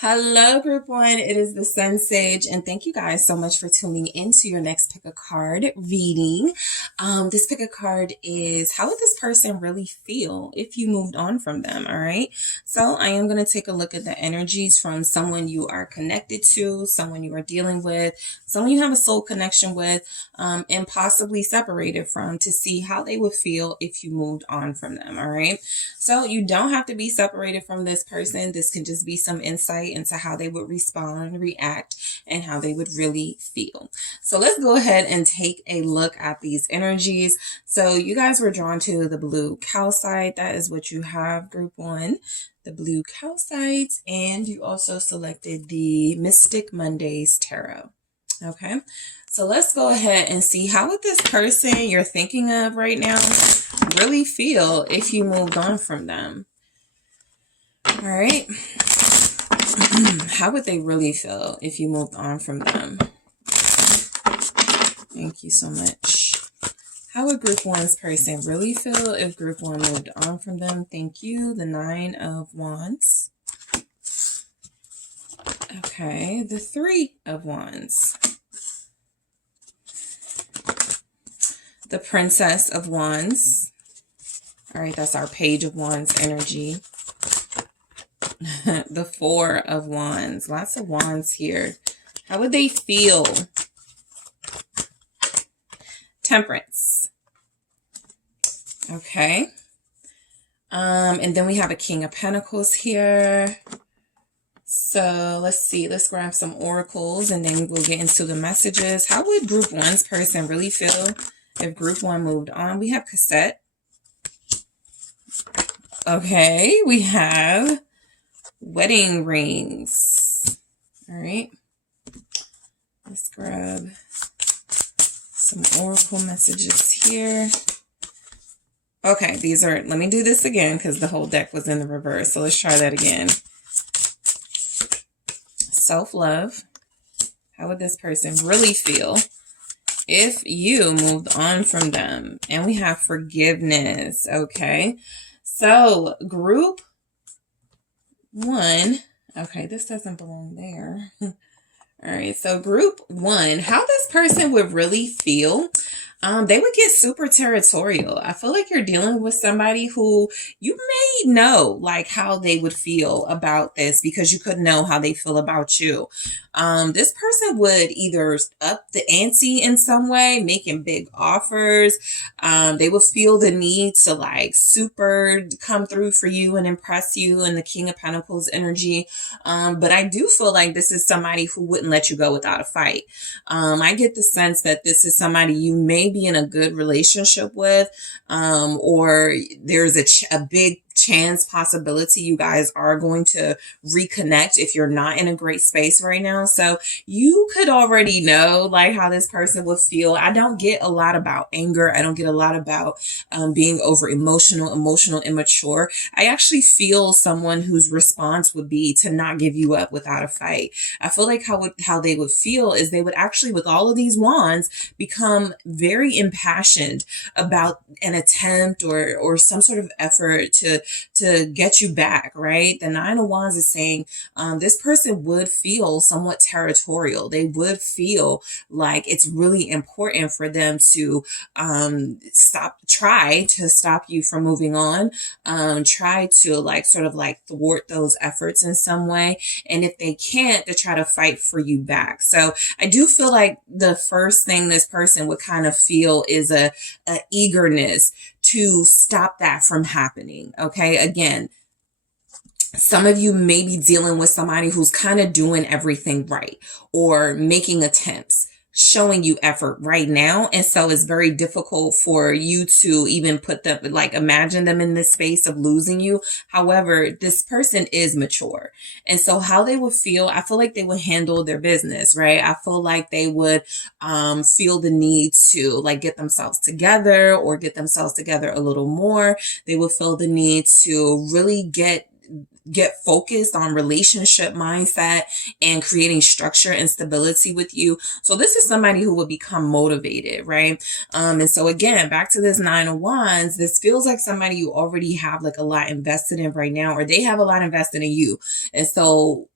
Hello, group one. It is the Sun Sage, and thank you guys so much for tuning into your next pick a card reading. This pick a card is how would this person really feel if you moved on from them? All right. So I am going to take a look at the energies from someone you are connected to, someone you are dealing with, someone you have a soul connection with, and possibly separated from to see how they would feel if you moved on from them. All right. So you don't have to be separated from this person. This can just be some insight into how they would respond, react, and how they would really feel. So let's go ahead and take a look at these energies. So you guys were drawn to the blue calcite. That is what you have, group one, the blue calcite, and you also selected the Mystic Mondays Tarot. Okay, so let's go ahead and see how would this person you're thinking of right now really feel if you moved on from them. All right. How would they really feel if you moved on from them? Thank you so much. How would group one's person really feel if group one moved on from them? Thank you. The 9 of Wands. Okay, the 3 of Wands. The Princess of Wands. All right, that's our Page of Wands energy. The 4 of Wands. Lots of wands here. How would they feel? Temperance. Okay. And then we have a King of Pentacles here. So let's see. Let's grab some oracles and then we'll get into the messages. How would group one's person really feel if group one moved on? We have cassette. Okay. We have wedding rings. All right. Let's grab some oracle messages here. Okay, these are, let me do this again because the whole deck was in the reverse. So let's try that again. Self-love. How would this person really feel if you moved on from them? And we have forgiveness. Okay. So group one. Okay, this doesn't belong there. All right, so group one, how this person would really feel, they would get super territorial. I feel like you're dealing with somebody who you may know like how they would feel about this because you could know how they feel about you. This person would either up the ante in some way, making big offers. They would feel the need to like super come through for you and impress you in the King of Pentacles energy. But I do feel like this is somebody who wouldn't let you go without a fight. I get the sense that this is somebody you may be in a good relationship with, or there's a big chance possibility you guys are going to reconnect if you're not in a great space right now. So you could already know like how this person would feel. I don't get a lot about anger. I don't get a lot about being over emotional, immature. I actually feel someone whose response would be to not give you up without a fight. I feel like how they would feel is they would actually, with all of these wands, become very impassioned about an attempt or some sort of effort to get you back, right? The 9 of Wands is saying this person would feel somewhat territorial. They would feel like it's really important for them to try to stop you from moving on, try to like sort of like thwart those efforts in some way. And if they can't, to try to fight for you back. So I do feel like the first thing this person would kind of feel is a eagerness to stop that from happening. Okay. Again, some of you may be dealing with somebody who's kind of doing everything right or making attempts, showing you effort right now. And so it's very difficult for you to even put them, like imagine them in this space of losing you. However, this person is mature. And so how they would feel, I feel like they would handle their business, right? I feel like they would feel the need to like get themselves together or get themselves together a little more. They would feel the need to really get focused on relationship mindset and creating structure and stability with you. So this is somebody who will become motivated, right? And so again, back to this 9 of Wands, this feels like somebody you already have like a lot invested in right now, or they have a lot invested in you. And so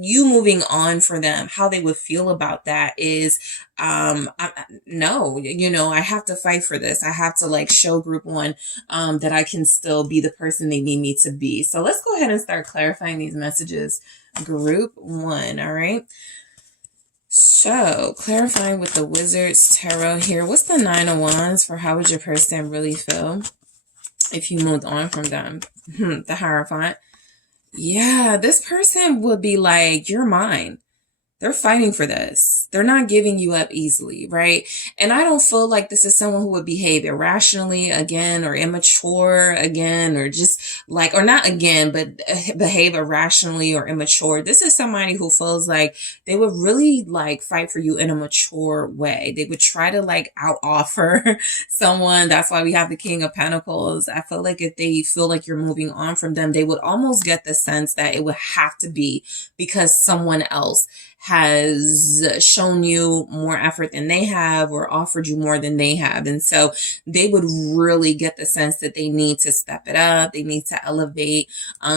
you moving on for them, how they would feel about that is, no, you know, I have to fight for this. I have to like show group one, that I can still be the person they need me to be. So let's go ahead and start clarifying these messages. Group one. All right. So clarifying with the Wizards Tarot here. What's the Nine of Wands for how would your person really feel if you moved on from them? The Hierophant. Yeah, this person would be like, you're mine. They're fighting for this. They're not giving you up easily, right? And I don't feel like this is someone who would behave irrationally again, or immature again, or just like, or not again, but behave irrationally or immature. This is somebody who feels like they would really like fight for you in a mature way. They would try to like out offer someone. That's why we have the King of Pentacles. I feel like if they feel like you're moving on from them, they would almost get the sense that it would have to be because someone else has shown you more effort than they have or offered you more than they have. And so they would really get the sense that they need to step it up. They need to elevate.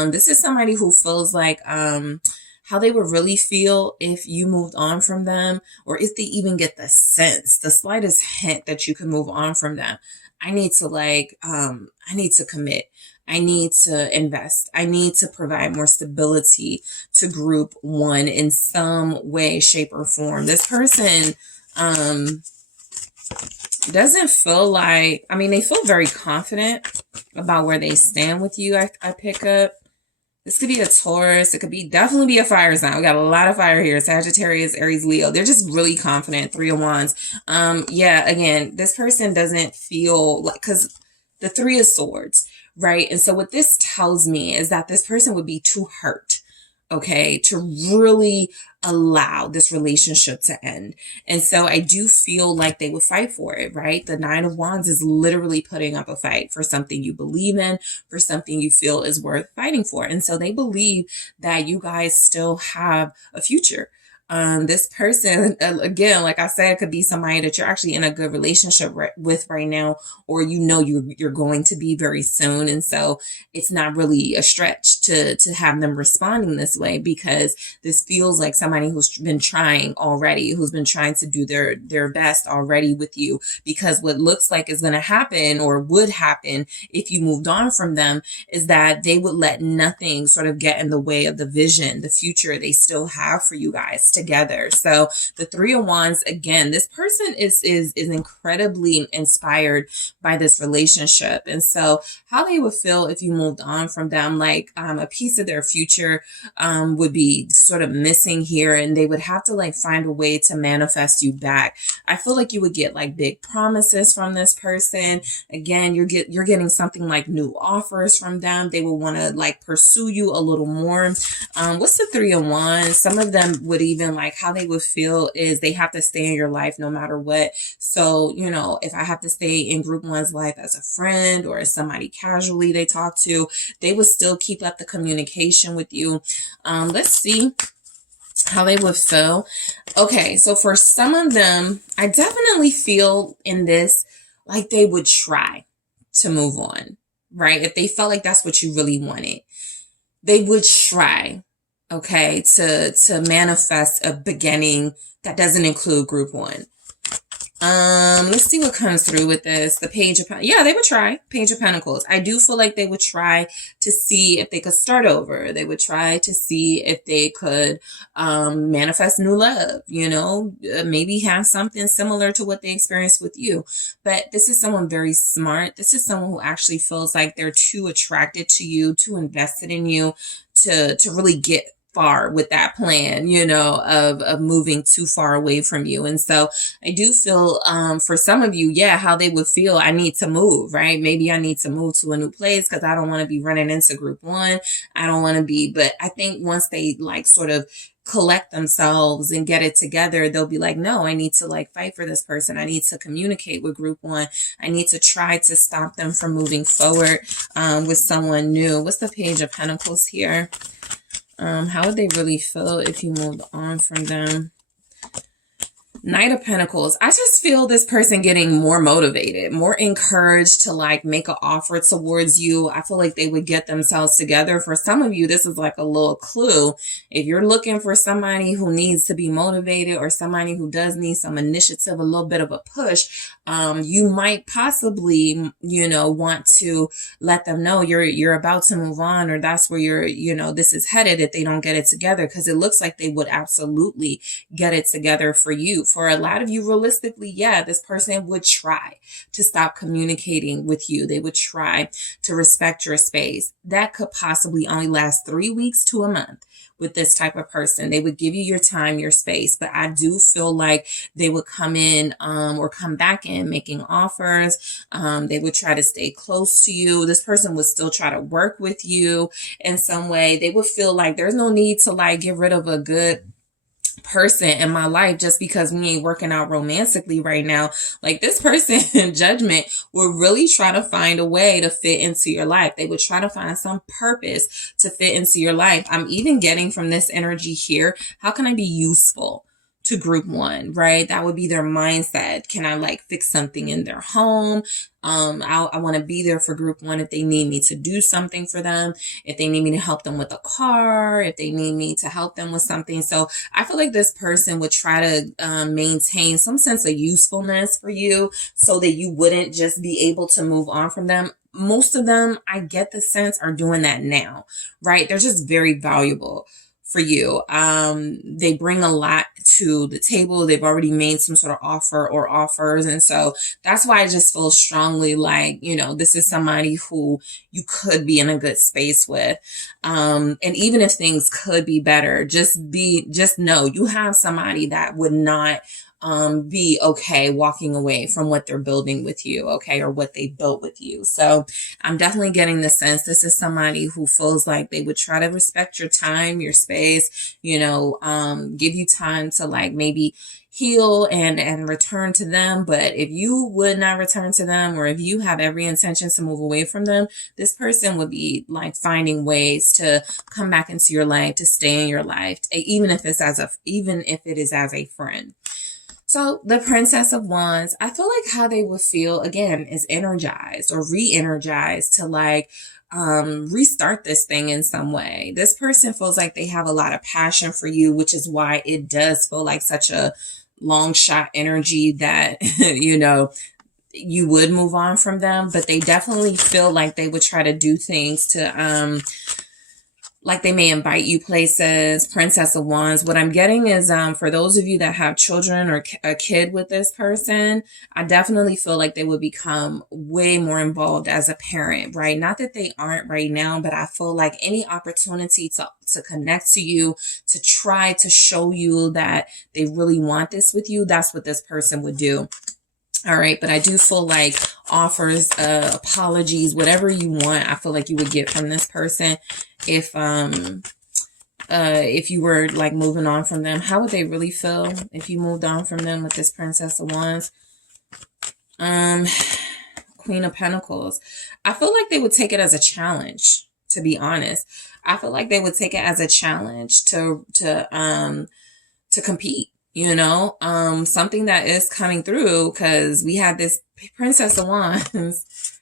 This is somebody who feels like, how they would really feel if you moved on from them, or if they even get the sense, the slightest hint that you can move on from them. I need to like, I need to commit. I need to invest. I need to provide more stability to group one in some way, shape, or form. This person doesn't feel like, I mean, they feel very confident about where they stand with you. I pick up. This could be a Taurus. It could be definitely be a fire sign. We got a lot of fire here. Sagittarius, Aries, Leo. They're just really confident. Three of Wands. Yeah, again, this person doesn't feel like, because the Three of Swords, right? And so what this tells me is that this person would be too hurt, okay, to really allow this relationship to end. And so I do feel like they would fight for it, right? The Nine of Wands is literally putting up a fight for something you believe in, for something you feel is worth fighting for. And so they believe that you guys still have a future. This person, again, like I said, could be somebody that you're actually in a good relationship with right now, or you know you're going to be very soon. And so it's not really a stretch to have them responding this way, because this feels like somebody who's been trying already, who's been trying to do their best already with you. Because what looks like is going to happen, or would happen if you moved on from them, is that they would let nothing sort of get in the way of the vision, the future they still have for you guys together. So the Three of Wands, again, this person is incredibly inspired by this relationship. And so how they would feel if you moved on from them, like a piece of their future would be sort of missing here, and they would have to like find a way to manifest you back. I feel like you would get like big promises from this person. Again, you're getting something like new offers from them. They will want to like pursue you a little more. What's the Three of Wands? Some of them would even like, how they would feel is they have to stay in your life no matter what. So, you know, if I have to stay in group one's life as a friend or as somebody casually they talk to, they would still keep up the communication with you. Let's see how they would feel. Okay, so for some of them, I definitely feel in this like they would try to move on, right? If they felt like that's what you really wanted, they would try, okay, to manifest a beginning that doesn't include group one. Let's see what comes through with this. The Page of Pentacles. Yeah, they would try. Page of Pentacles. I do feel like they would try to see if they could start over. They would try to see if they could manifest new love, you know, maybe have something similar to what they experienced with you. But this is someone very smart. This is someone who actually feels like they're too attracted to you, too invested in you to really get far with that plan, you know, of moving too far away from you. And so I do feel for some of you, yeah, how they would feel, I need to move, right? Maybe I need to move to a new place because I don't want to be running into group one. I don't want to be, but I think once they like sort of collect themselves and get it together, they'll be like, no, I need to like fight for this person. I need to communicate with group one. I need to try to stop them from moving forward with someone new. What's the Page of Pentacles here? How would they really feel if you moved on from them? Knight of Pentacles. I just feel this person getting more motivated, more encouraged to like make an offer towards you. I feel like they would get themselves together. For some of you, this is like a little clue. If you're looking for somebody who needs to be motivated or somebody who does need some initiative, a little bit of a push, you might possibly, want to let them know you're about to move on, or that's where this is headed if they don't get it together, because it looks like they would absolutely get it together for you. For a lot of you, realistically, yeah, this person would try to stop communicating with you. They would try to respect your space. That could possibly only last 3 weeks to a month. With this type of person, they would give you your time, your space, but I do feel like they would come in or come back in making offers. They would try to stay close to you. This person would still try to work with you in some way. They would feel like there's no need to like get rid of a good person in my life just because we ain't working out romantically right now. Like, this person in Judgment will really try to find a way to fit into your life. They would try to find some purpose to fit into your life. I'm even getting from this energy here, how can I be useful to group one, right? That would be their mindset. Can I like fix something in their home? I want to be there for group one if they need me to do something for them, if they need me to help them with a car, if they need me to help them with something. So I feel like this person would try to maintain some sense of usefulness for you so that you wouldn't just be able to move on from them. Most of them, I get the sense, are doing that now, right? They're just very valuable for you. They bring a lot to the table. They've already made some sort of offer or offers. And so that's why I just feel strongly like, this is somebody who you could be in a good space with. And even if things could be better, just know you have somebody that would not be okay walking away from what they're building with you, okay, or what they built with you. So I'm definitely getting the sense this is somebody who feels like they would try to respect your time, your space, give you time to like maybe heal and return to them. But if you would not return to them, or if you have every intention to move away from them, this person would be like finding ways to come back into your life, to stay in your life, even if it is as a friend. So the Princess of Wands, I feel like how they would feel, again, is energized or re-energized to like restart this thing in some way. This person feels like they have a lot of passion for you, which is why it does feel like such a long shot energy that, you would move on from them. But they definitely feel like they would try to do things to, like they may invite you places. Princess of Wands. What I'm getting is for those of you that have children or a kid with this person, I definitely feel like they would become way more involved as a parent, right? Not that they aren't right now, but I feel like any opportunity to connect to you, to try to show you that they really want this with you, that's what this person would do. All right. But I do feel like offers, apologies, whatever you want, I feel like you would get from this person. If you were like moving on from them, how would they really feel if you moved on from them with this Princess of Wands? Queen of Pentacles. I feel like they would take it as a challenge, to be honest. I feel like they would take it as a challenge to compete. Something that is coming through, because we had this Princess of Wands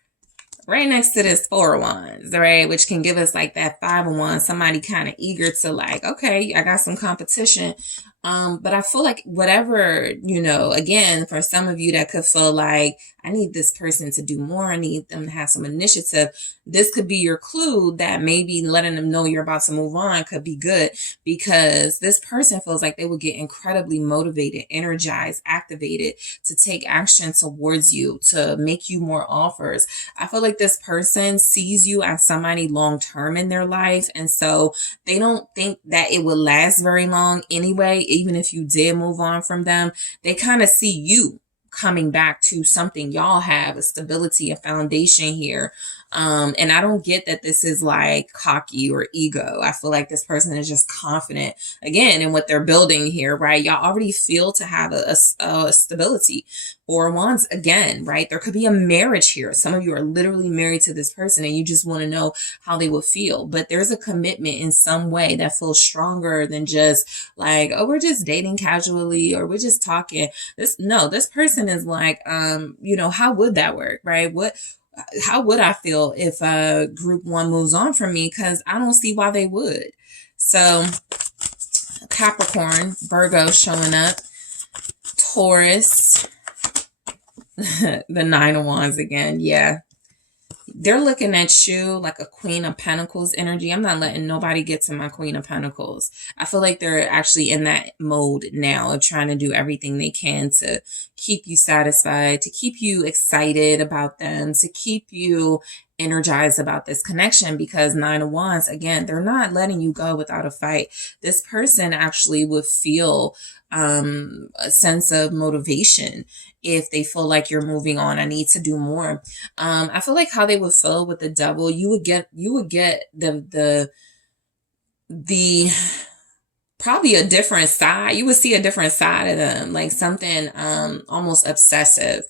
right next to this Four of Wands, right? Which can give us like that Five of Wands, somebody kind of eager to like, okay, I got some competition. But I feel like whatever, again, for some of you that could feel like, I need this person to do more, I need them to have some initiative, this could be your clue that maybe letting them know you're about to move on could be good, because this person feels like they would get incredibly motivated, energized, activated to take action towards you, to make you more offers. I feel like this person sees you as somebody long-term in their life, and so they don't think that it will last very long anyway. Even if you did move on from them, they kind of see you coming back to something y'all have, a stability, a foundation here. And I don't get that this is like cocky or ego. I feel like this person is just confident, again, in what they're building here, right? Y'all already feel to have a stability. Four of Wands, again, right? There could be a marriage here. Some of you are literally married to this person and you just want to know how they will feel. But there's a commitment in some way that feels stronger than just like, oh, we're just dating casually or we're just talking. This person is like, how would that work, right? How would I feel if group one moves on from me? Because I don't see why they would. So Capricorn, Virgo showing up, Taurus, the Nine of Wands again. Yeah. They're looking at you like a Queen of Pentacles energy. I'm not letting nobody get to my Queen of Pentacles. I feel like they're actually in that mode now of trying to do everything they can to keep you satisfied, to keep you excited about them, to keep you energized about this connection, because Nine of Wands, again, they're not letting you go without a fight. This person actually would feel a sense of motivation if they feel like you're moving on. I need to do more. I feel like how they would feel with the Devil, you would get the probably a different side. You would see a different side of them, like something almost obsessive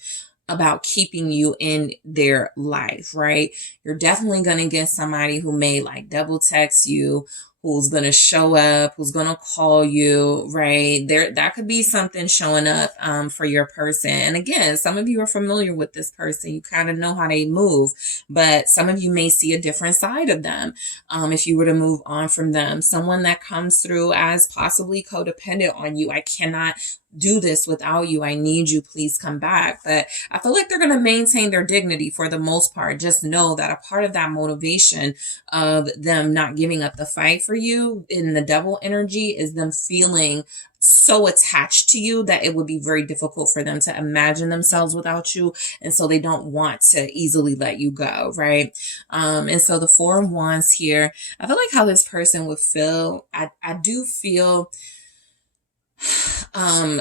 about keeping you in their life, right? You're definitely going to get somebody who may like double text you, who's going to show up, who's going to call you, right? That could be something showing up for your person. And again, some of you are familiar with this person. You kind of know how they move, but some of you may see a different side of them if you were to move on from them. Someone that comes through as possibly codependent on you. I cannot do this without you. I need you. Please come back. But I feel like they're going to maintain their dignity for the most part. Just know that a part of that motivation of them not giving up the fight for you in the Devil energy is them feeling so attached to you that it would be very difficult for them to imagine themselves without you. And so they don't want to easily let you go, right? And so the Four of Wands here, I feel like how this person would feel, I do feel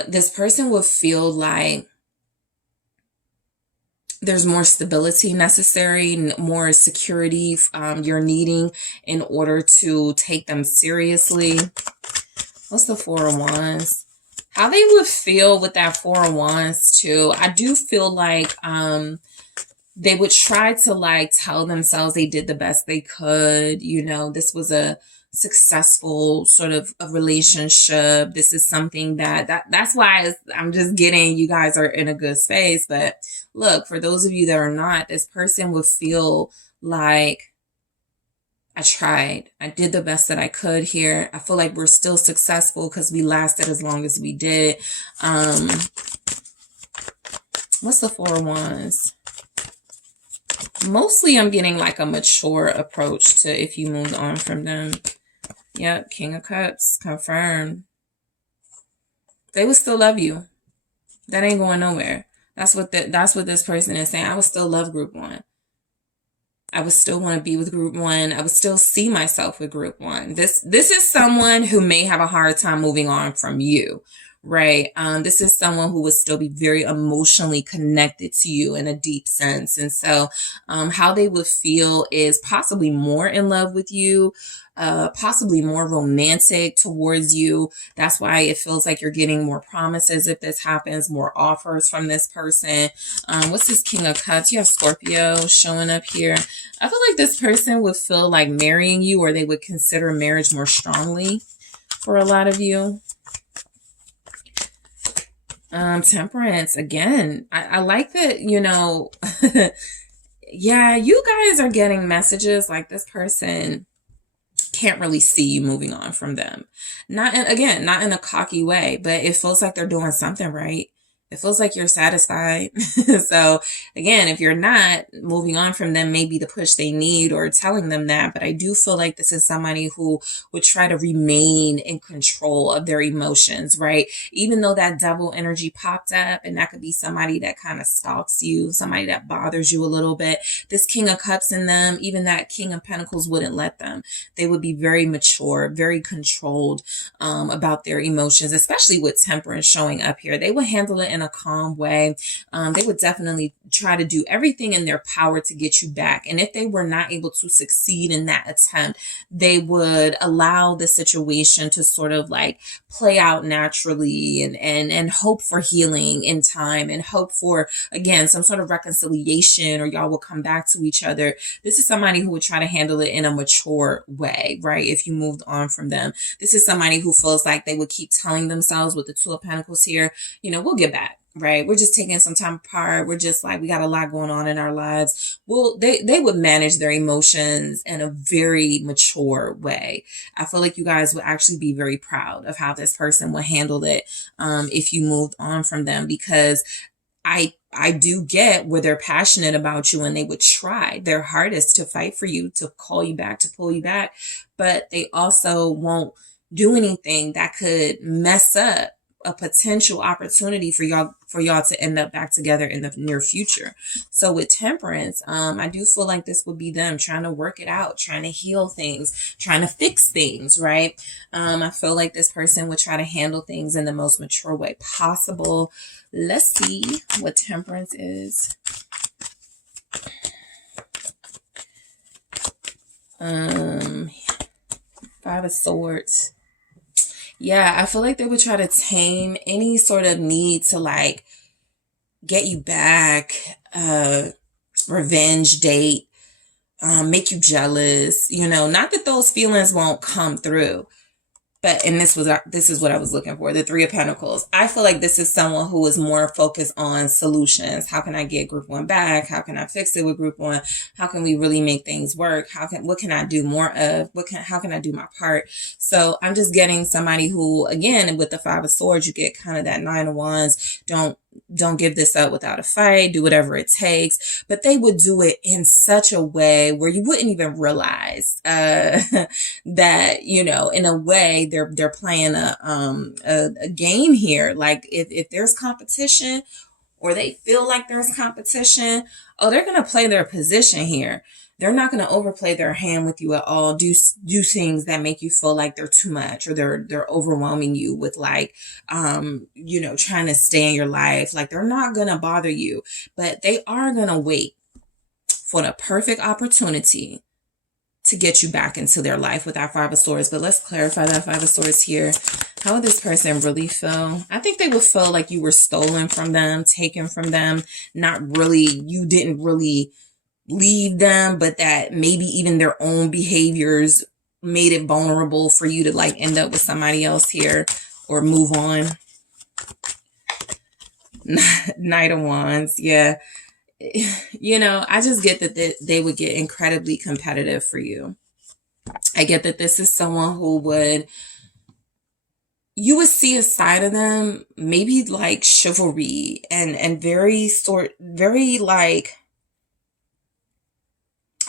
this person will feel like there's more stability necessary, more security you're needing in order to take them seriously. What's the Four of Wands? How they would feel with that Four of Wands too. I do feel like they would try to like tell themselves they did the best they could. This was a successful sort of a relationship. This is something that's why I'm just getting you guys are in a good space. But look, for those of you that are not, this person would feel like I tried. I did the best that I could here. I feel like we're still successful because we lasted as long as we did. What's the Four of Wands? Mostly I'm getting like a mature approach to if you moved on from them. Yep, King of Cups, confirmed. They would still love you. That ain't going nowhere. That's what this person is saying. I would still love group one. I would still want to be with group one. I would still see myself with group one. This is someone who may have a hard time moving on from you, right? This is someone who would still be very emotionally connected to you in a deep sense. And so how they would feel is possibly more in love with you, possibly more romantic towards you. That's why it feels like you're getting more promises if this happens, more offers from this person. What's this King of Cups? You have Scorpio showing up here. I feel like this person would feel like marrying you, or they would consider marriage more strongly for a lot of you. Temperance, again, I like that, yeah, you guys are getting messages like this person can't really see you moving on from them. Not in a cocky way, but it feels like they're doing something right. It feels like you're satisfied. So again, if you're not, moving on from them may be the push they need or telling them that. But I do feel like this is somebody who would try to remain in control of their emotions, right? Even though that Devil energy popped up, and that could be somebody that kind of stalks you, somebody that bothers you a little bit. This King of Cups in them, even that King of Pentacles wouldn't let them. They would be very mature, very controlled about their emotions, especially with Temperance showing up here. They would handle it in in a calm way. They would definitely try to do everything in their power to get you back. And if they were not able to succeed in that attempt, they would allow the situation to sort of like play out naturally and hope for healing in time and hope for, again, some sort of reconciliation, or y'all will come back to each other. This is somebody who would try to handle it in a mature way, right? If you moved on from them. This is somebody who feels like they would keep telling themselves with the Two of Pentacles here, you know, we'll get back, right? We're just taking some time apart. We're just like, we got a lot going on in our lives. Well, they would manage their emotions in a very mature way. I feel like you guys would actually be very proud of how this person would handle it if you moved on from them, because I do get where they're passionate about you and they would try their hardest to fight for you, to call you back, to pull you back, but they also won't do anything that could mess up a potential opportunity for y'all to end up back together in the near future. So with Temperance, I do feel like this would be them trying to work it out, trying to heal things, trying to fix things, right? I feel like this person would try to handle things in the most mature way possible. Let's see what Temperance is. Five of Swords. Yeah, I feel like they would try to tame any sort of need to like get you back, revenge date, make you jealous, you know, not that those feelings won't come through. But, and this is what I was looking for, the Three of Pentacles. I feel like this is someone who is more focused on solutions. How can I get group one back? How can I fix it with group one? How can we really make things work? What can I do more of? How can I do my part? So I'm just getting somebody who, again, with the Five of Swords, you get kind of that Nine of Wands. Don't give this up without a fight. Do whatever it takes. But they would do it in such a way where you wouldn't even realize that, you know, in a way they're playing a game here. Like if there's competition, or they feel like there's competition, oh, they're gonna play their position here. They're not going to overplay their hand with you at all. Do things that make you feel like they're too much, or they're overwhelming you with like, you know, trying to stay in your life. Like they're not going to bother you, but they are going to wait for the perfect opportunity to get you back into their life with that Five of Swords. But let's clarify that Five of Swords here. How would this person really feel? I think they would feel like you were stolen from them, taken from them. You didn't really leave them, but that maybe even their own behaviors made it vulnerable for you to like end up with somebody else here or move on. Knight of Wands. Yeah. You know, I just get that they would get incredibly competitive for you. I get that this is someone who you would see a side of them, maybe like chivalry and very like,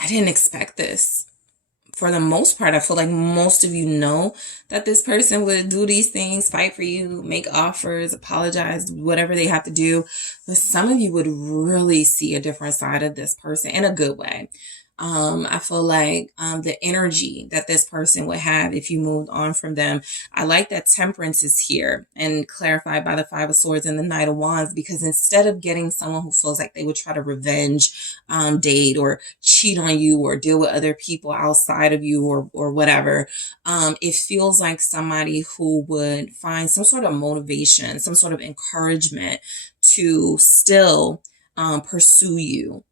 I didn't expect this. For the most part, I feel like most of you know that this person would do these things, fight for you, make offers, apologize, whatever they have to do. But some of you would really see a different side of this person in a good way. I feel like the energy that this person would have if you moved on from them. I like that Temperance is here and clarified by the Five of Swords and the Knight of Wands, because instead of getting someone who feels like they would try to revenge date or cheat on you or deal with other people outside of you or whatever, it feels like somebody who would find some sort of motivation, some sort of encouragement to still pursue you.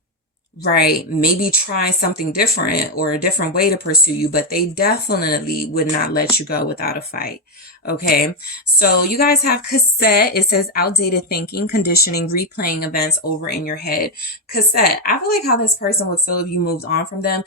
Right. Maybe try something different or a different way to pursue you, but they definitely would not let you go without a fight. Okay. So you guys have cassette. It says outdated thinking, conditioning, replaying events over in your head. Cassette. I feel like how this person would feel if you moved on from them.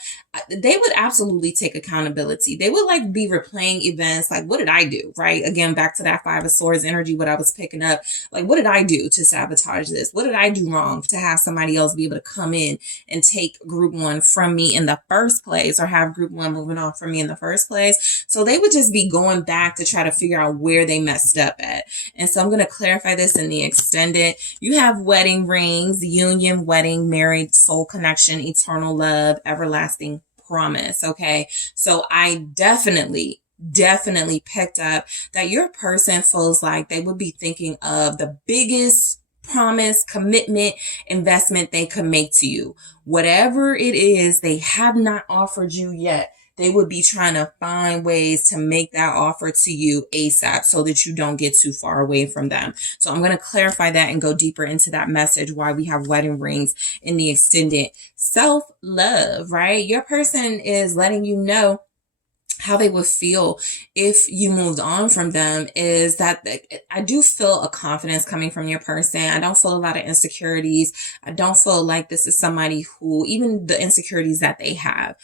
They would absolutely take accountability. They would like be replaying events. Like, what did I do? Right. Again, back to that Five of Swords energy, what I was picking up. Like, what did I do to sabotage this? What did I do wrong to have somebody else be able to come in and take group one from me in the first place, or have group one moving on from me in the first place? So they would just be going back to try to figure out where they messed up at. And so I'm going to clarify this in the extended. You have wedding rings, union, wedding, married, soul connection, eternal love, everlasting promise. Okay. So I definitely picked up that your person feels like they would be thinking of the biggest promise, commitment, investment they could make to you. Whatever it is they have not offered you yet, they would be trying to find ways to make that offer to you ASAP so that you don't get too far away from them. So I'm going to clarify that and go deeper into that message, why we have wedding rings in the extended. Self-love, right? Your person is letting you know how they would feel if you moved on from them. Is that I do feel a confidence coming from your person. I don't feel a lot of insecurities. I don't feel like this is somebody who, even the insecurities that they have,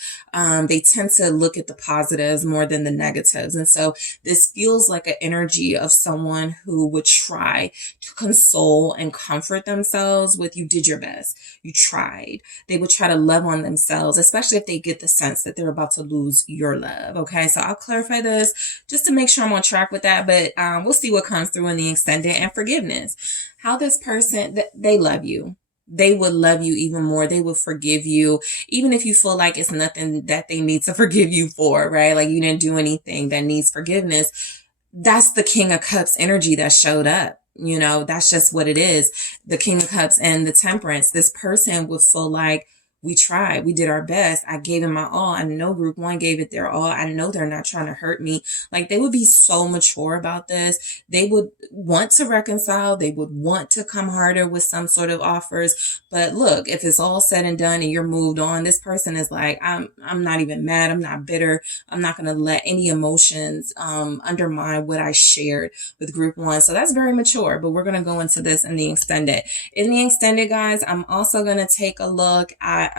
they tend to look at the positives more than the negatives. And so this feels like an energy of someone who would try to console and comfort themselves with, you did your best. You tried. They would try to love on themselves, especially if they get the sense that they're about to lose your love. Okay, so I'll clarify this just to make sure I'm on track with that, but we'll see what comes through in the extended. And forgiveness. How this person, they love you. They would love you even more. They would forgive you, even if you feel like it's nothing that they need to forgive you for, right? Like you didn't do anything that needs forgiveness. That's the King of Cups energy that showed up. You know, that's just what it is. The King of Cups and the Temperance. This person would feel like, we tried. We did our best. I gave it my all. I know group one gave it their all. I know they're not trying to hurt me. Like they would be so mature about this. They would want to reconcile. They would want to come harder with some sort of offers. But look, if it's all said and done and you're moved on, this person is like, I'm not even mad. I'm not bitter. I'm not going to let any emotions undermine what I shared with group one. So that's very mature, but we're going to go into this in the extended. In the extended, guys, I'm also going to take a look at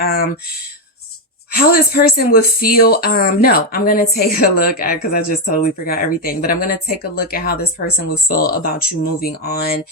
how this person would feel. No, I'm going to take a look at, because I just totally forgot everything, but I'm going to take a look at how this person would feel about you moving on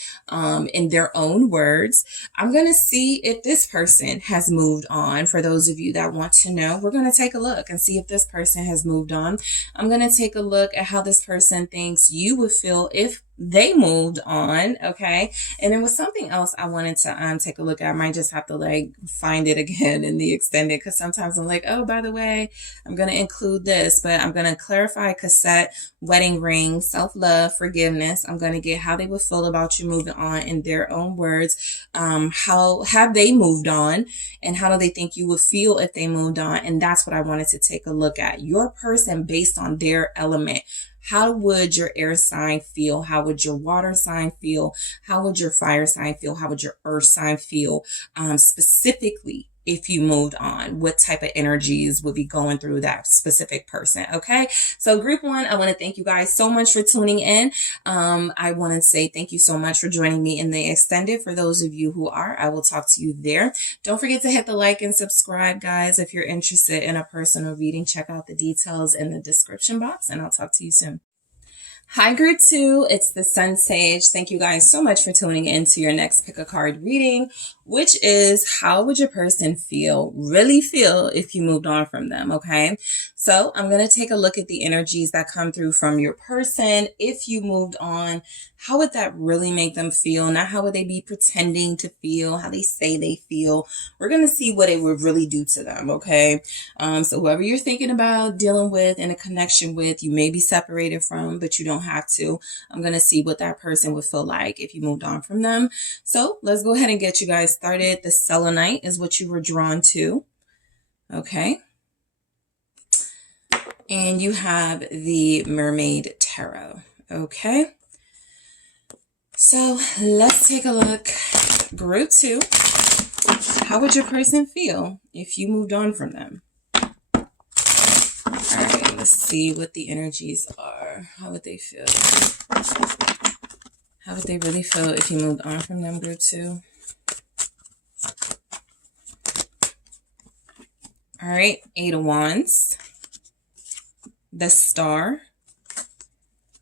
in their own words. I'm going to see if this person has moved on. For those of you that want to know, we're going to take a look and see if this person has moved on. I'm going to take a look at how this person thinks you would feel if they moved on. Okay. And there was something else I wanted to take a look at. I might just have to like find it again in the extended, because sometimes I'm like, oh, by the way, I'm going to include this, but I'm going to clarify cassette, wedding ring, self-love, forgiveness. I'm going to get how they would feel about you moving on in their own words. How have they moved on, and how do they think you would feel if they moved on? And that's what I wanted to take a look at. Your person based on their element. How would your air sign feel? How would your water sign feel? How would your fire sign feel? How would your earth sign feel? Specifically, if you moved on, what type of energies would be going through that specific person? Okay. So group one, I want to thank you guys so much for tuning in. I want to say thank you so much for joining me in the extended. For those of you who are, I will talk to you there. Don't forget to hit the like and subscribe, guys. If you're interested in a personal reading, check out the details in the description box, and I'll talk to you soon. Hi, group two. It's the SunSage. Thank you guys so much for tuning in to your next pick a card reading, which is how would your person really feel if you moved on from them? Okay. So I'm going to take a look at the energies that come through from your person. If you moved on, how would that really make them feel? Not how would they be pretending to feel, how they say they feel. We're going to see what it would really do to them. Okay. So whoever you're thinking about dealing with and a connection with, you may be separated from, but you don't have to. I'm going to see what that person would feel like if you moved on from them. So let's go ahead and get you guys started. The selenite is what you were drawn to. Okay. And you have the Mermaid Tarot. Okay. So let's take a look. Group two. How would your person feel if you moved on from them? All right, let's see what the energies are. How would they feel? How would they really feel if you moved on from them, group two? All right, Eight of Wands. The Star.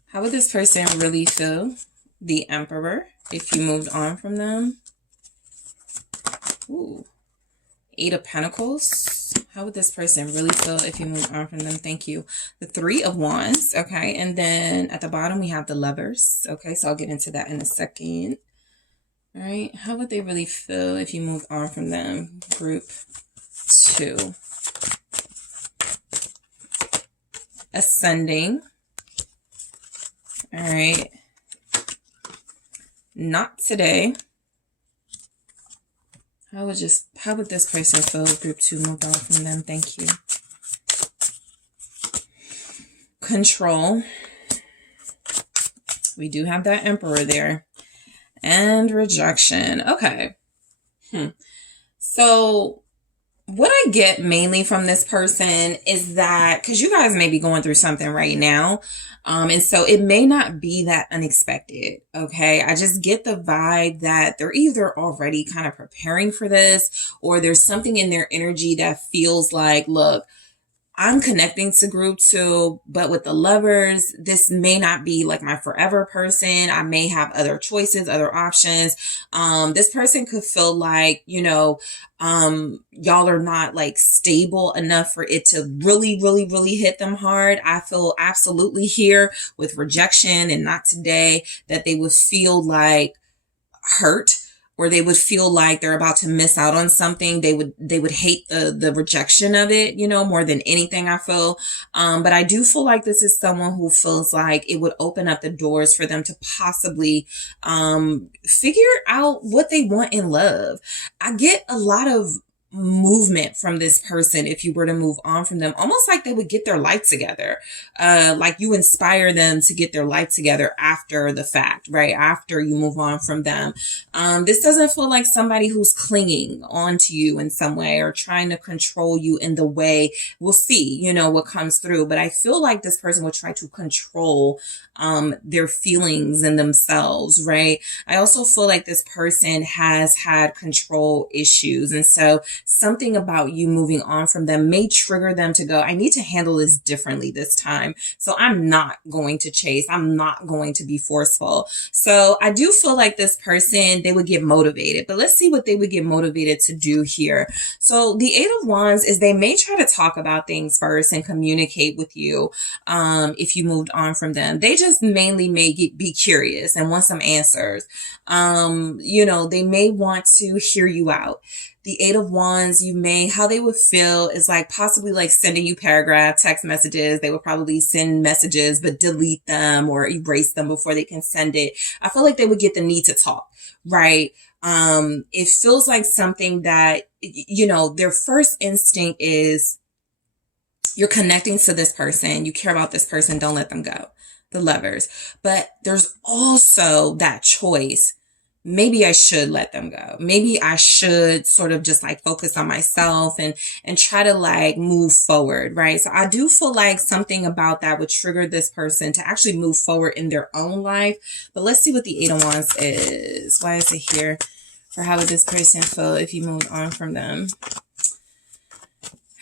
How would this person really feel? The Emperor, if you moved on from them. Ooh. Eight of Pentacles. How would this person really feel if you moved on from them? Thank you. The Three of Wands. Okay. And then at the bottom, we have the Lovers. Okay. So I'll get into that in a second. All right. How would they really feel if you moved on from them? Group two. Ascending. All right. Not today. How would this person feel if group 2 moved on from them? Thank you. Control. We do have that Emperor there. And rejection. Okay. So what I get mainly from this person is that, because you guys may be going through something right now, and so it may not be that unexpected, okay? I just get the vibe that they're either already kind of preparing for this, or there's something in their energy that feels like, look, I'm connecting to group 2, but with the Lovers, this may not be like my forever person. I may have other choices, other options. This person could feel like, y'all are not like stable enough for it to really, really, really hit them hard. I feel absolutely here with rejection and not today that they would feel like hurt, or they would feel like they're about to miss out on something. They would hate the rejection of it, more than anything, I feel. But I do feel like this is someone who feels like it would open up the doors for them to possibly figure out what they want in love. I get a lot of movement from this person if you were to move on from them, almost like they would get their life together, like you inspire them to get their life together after the fact, right? After you move on from them. This doesn't feel like somebody who's clinging onto you in some way or trying to control you in the way. We'll see, what comes through, but I feel like this person would try to control their feelings and themselves, right? I also feel like this person has had control issues, and so something about you moving on from them may trigger them to go, I need to handle this differently this time. So I'm not going to chase. I'm not going to be forceful. So I do feel like this person, they would get motivated, but let's see what they would get motivated to do here. So the 8 of Wands is they may try to talk about things first and communicate with you if you moved on from them. They just mainly may be curious and want some answers. They may want to hear you out. The 8 of Wands, how they would feel is like possibly like sending you text messages. They would probably send messages, but delete them or erase them before they can send it. I feel like they would get the need to talk, right? It feels like something that, their first instinct is you're connecting to this person. You care about this person. Don't let them go. The Lovers. But there's also that choice. Maybe I should let them go. Maybe I should sort of just like focus on myself and try to like move forward, right? So I do feel like something about that would trigger this person to actually move forward in their own life. But let's see what the 8 of Wands is. Why is it here? For how would this person feel if you moved on from them?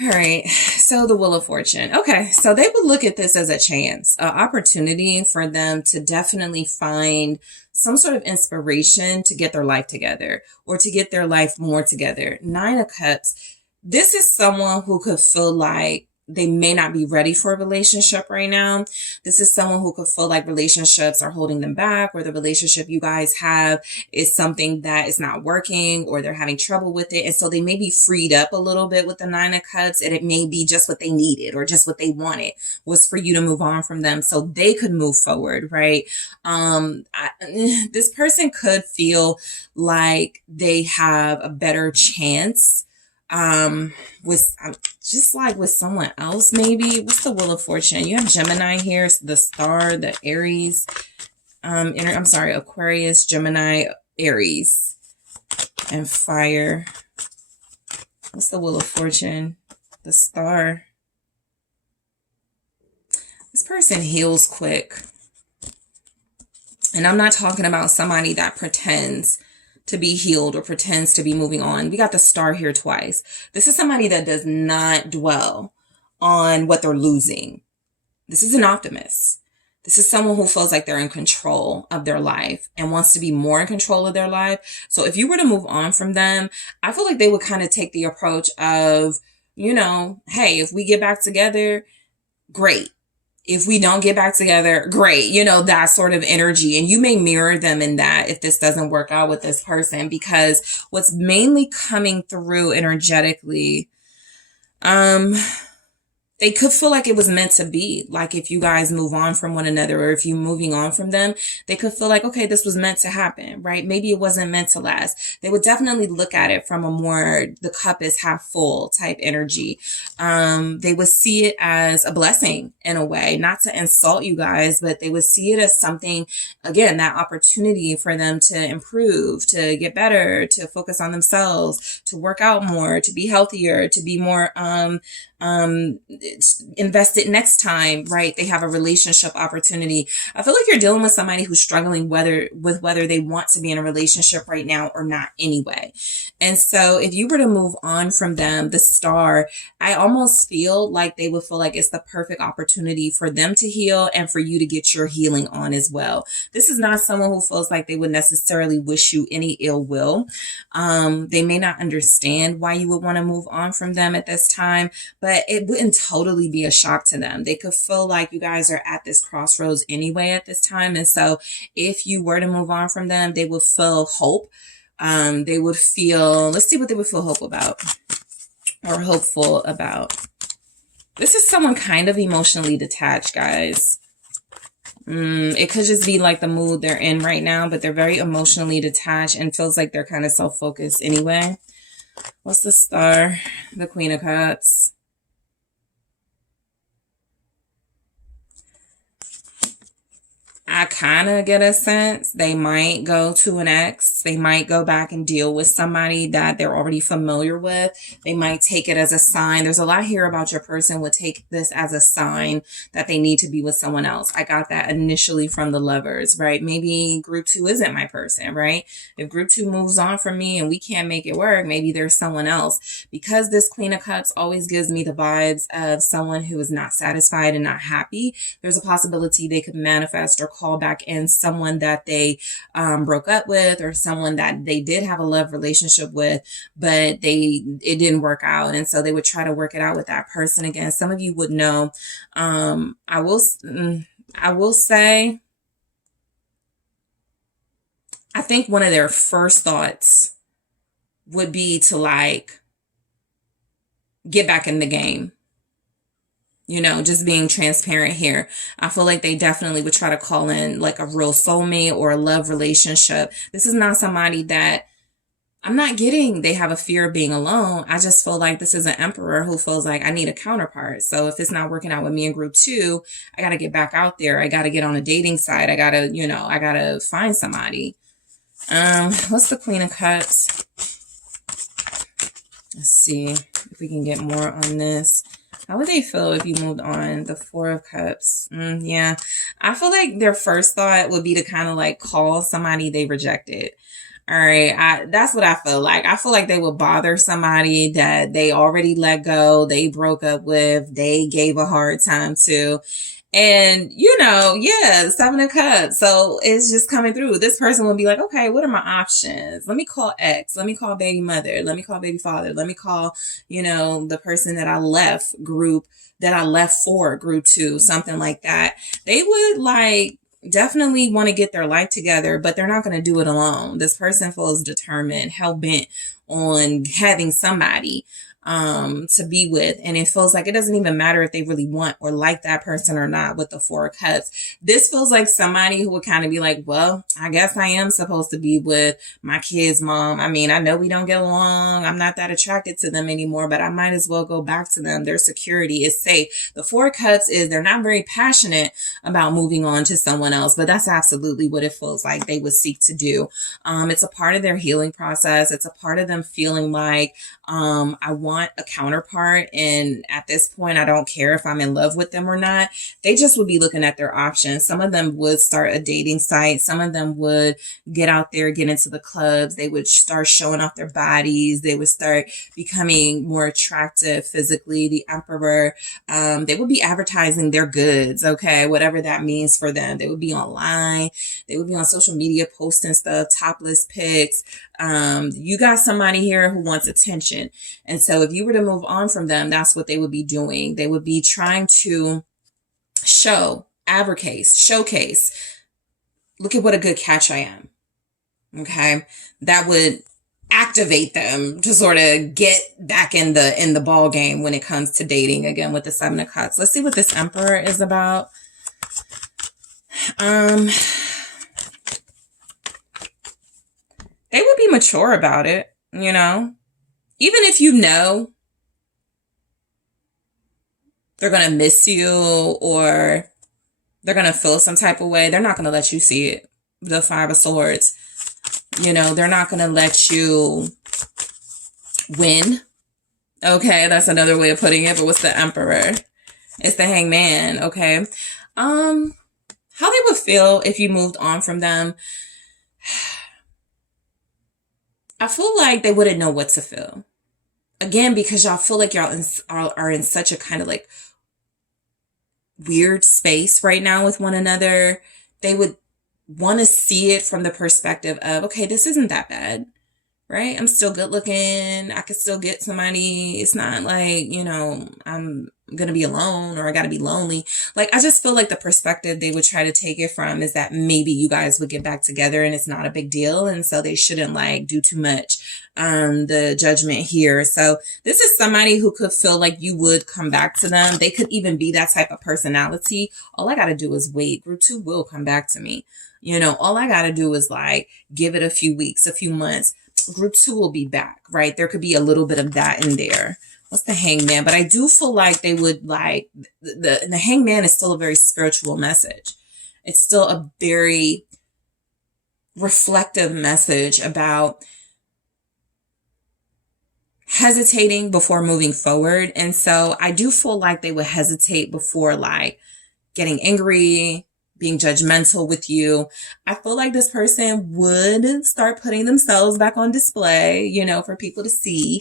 All right, so the Wheel of Fortune. Okay, so they would look at this as a chance, an opportunity for them to definitely find some sort of inspiration to get their life together or to get their life more together. 9 of Cups. This is someone who could feel like they may not be ready for a relationship right now. This is someone who could feel like relationships are holding them back, or the relationship you guys have is something that is not working, or they're having trouble with it. And so they may be freed up a little bit with the 9 of Cups, and it may be just what they needed or just what they wanted was for you to move on from them so they could move forward, right? This person could feel like they have a better chance with just like with someone else, maybe. What's the Wheel of Fortune? You have Gemini here, the Star, the Aries, Aquarius, Gemini, Aries, and Fire. What's the Wheel of Fortune? The Star. This person heals quick. And I'm not talking about somebody that pretends to be healed or pretends to be moving on. We got the Star here twice. This is somebody that does not dwell on what they're losing. This is an optimist. This is someone who feels like they're in control of their life and wants to be more in control of their life. So if you were to move on from them, I feel like they would kind of take the approach of, hey, if we get back together, great. If we don't get back together, great. That sort of energy. And you may mirror them in that if this doesn't work out with this person, because what's mainly coming through energetically, they could feel like it was meant to be. Like if you guys move on from one another, or if you're moving on from them, they could feel like, okay, this was meant to happen, right? Maybe it wasn't meant to last. They would definitely look at it from a more, the cup is half full type energy. They would see it as a blessing in a way, not to insult you guys, but they would see it as something, again, that opportunity for them to improve, to get better, to focus on themselves, to work out more, to be healthier, to be more, invested next time, right? They have a relationship opportunity. I feel like you're dealing with somebody who's struggling whether they want to be in a relationship right now or not anyway. And so if you were to move on from them, the star, I almost feel like they would feel like it's the perfect opportunity for them to heal and for you to get your healing on as well. This is not someone who feels like they would necessarily wish you any ill will. They may not understand why you would want to move on from them at this time, but it wouldn't totally be a shock to them. They could feel like you guys are at this crossroads anyway at this time. And so if you were to move on from them, they would feel hope. They would feel, let's see what they would feel hope about or hopeful about. This is someone kind of emotionally detached, guys. It could just be like the mood they're in right now, but they're very emotionally detached and feels like they're kind of self-focused anyway. What's the star? The Queen of Cups. I kind of get a sense they might go to an ex. They might go back and deal with somebody that they're already familiar with. They might take it as a sign. There's a lot here about your person would take this as a sign that they need to be with someone else. I got that initially from the Lovers, right? Maybe group 2 isn't my person, right? If group 2 moves on from me and we can't make it work, maybe there's someone else. Because this Queen of Cups always gives me the vibes of someone who is not satisfied and not happy, there's a possibility they could manifest or call back in someone that they broke up with, or someone that they did have a love relationship with, but it didn't work out, and so they would try to work it out with that person again. Some of you would know. I will say, I think one of their first thoughts would be to like get back in the game. You know, just being transparent here. I feel like they definitely would try to call in like a real soulmate or a love relationship. This is not somebody that I'm not getting. They have a fear of being alone. I just feel like this is an emperor who feels like I need a counterpart. So if it's not working out with me in group 2, I got to get back out there. I got to get on a dating site. I got to find somebody. What's the Queen of Cups? Let's see if we can get more on this. How would they feel if you moved on? The Four of Cups. Yeah. I feel like their first thought would be to kind of like call somebody they rejected. All right. That's what I feel like. I feel like they would bother somebody that they already let go, they broke up with, they gave a hard time to. And, the 7 of Cups. So it's just coming through. This person will be like, okay, what are my options? Let me call X. Let me call baby mother. Let me call baby father. Let me call, the person that I left for group 2, something like that. They would definitely want to get their life together, but they're not going to do it alone. This person feels determined, hell-bent on having somebody to be with, and it feels like it doesn't even matter if they really want or like that person or not. With the Four of Cups, this feels like somebody who would kind of be like, well, I guess I am supposed to be with my kid's mom. I mean, I know we don't get along, I'm not that attracted to them anymore, but I might as well go back to them. Their security is safe. The Four of Cups is they're not very passionate about moving on to someone else, but that's absolutely what it feels like they would seek to do. It's a part of their healing process. It's a part of them feeling like I want a counterpart, and at this point I don't care if I'm in love with them or not. They just would be looking at their options. Some of them would start a dating site. Some of them would get out there, get into the clubs. They would start showing off their bodies. They would start becoming more attractive physically. The Emperor, they would be advertising their goods, okay, whatever that means for them. They would be online. They would be on social media posting stuff, topless pics. You got somebody here who wants attention. And so if you were to move on from them, that's what they would be doing. They would be trying to showcase, look at what a good catch I am. Okay. That would activate them to sort of get back in the ball game when it comes to dating again with the Seven of Cups. Let's see what this Emperor is about. They would be mature about it, you know? Even if you know they're going to miss you or they're going to feel some type of way, they're not going to let you see it. The Five of Swords. You know, they're not going to let you win. Okay, that's another way of putting it. But what's the Emperor? It's the Hangman, okay? How they would feel if you moved on from them. I feel like they wouldn't know what to feel. Again, because y'all feel like y'all are in such a kind of like weird space right now with one another. They would want to see it from the perspective of, okay, this isn't that bad, right? I'm still good looking. I could still get somebody. It's not like, you know, I'm going to be alone or I got to be lonely. Like, I just feel like the perspective they would try to take it from is that maybe you guys would get back together and it's not a big deal. And so they shouldn't like do too much. The judgment here. So this is somebody who could feel like you would come back to them. They could even be that type of personality. All I got to do is wait. Group 2 will come back to me. You know, all I got to do is like give it a few weeks, a few months. Group 2 will be back, right? There could be a little bit of that in there. What's the Hangman? But I do feel like they would like the Hangman is still a very spiritual message. It's still a very reflective message about hesitating before moving forward. And so I do feel like they would hesitate before like getting angry, being judgmental with you. I feel like this person would start putting themselves back on display, you know, for people to see,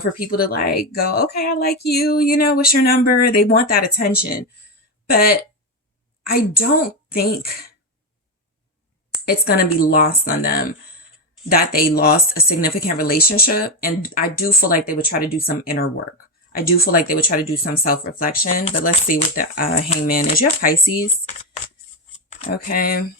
for people to like go, okay, I like you, you know, what's your number? They want that attention. But I don't think it's going to be lost on them that they lost a significant relationship. And I do feel like they would try to do some inner work. I do feel like they would try to do some self-reflection. But let's see what the Hangman is. You have Pisces. Okay.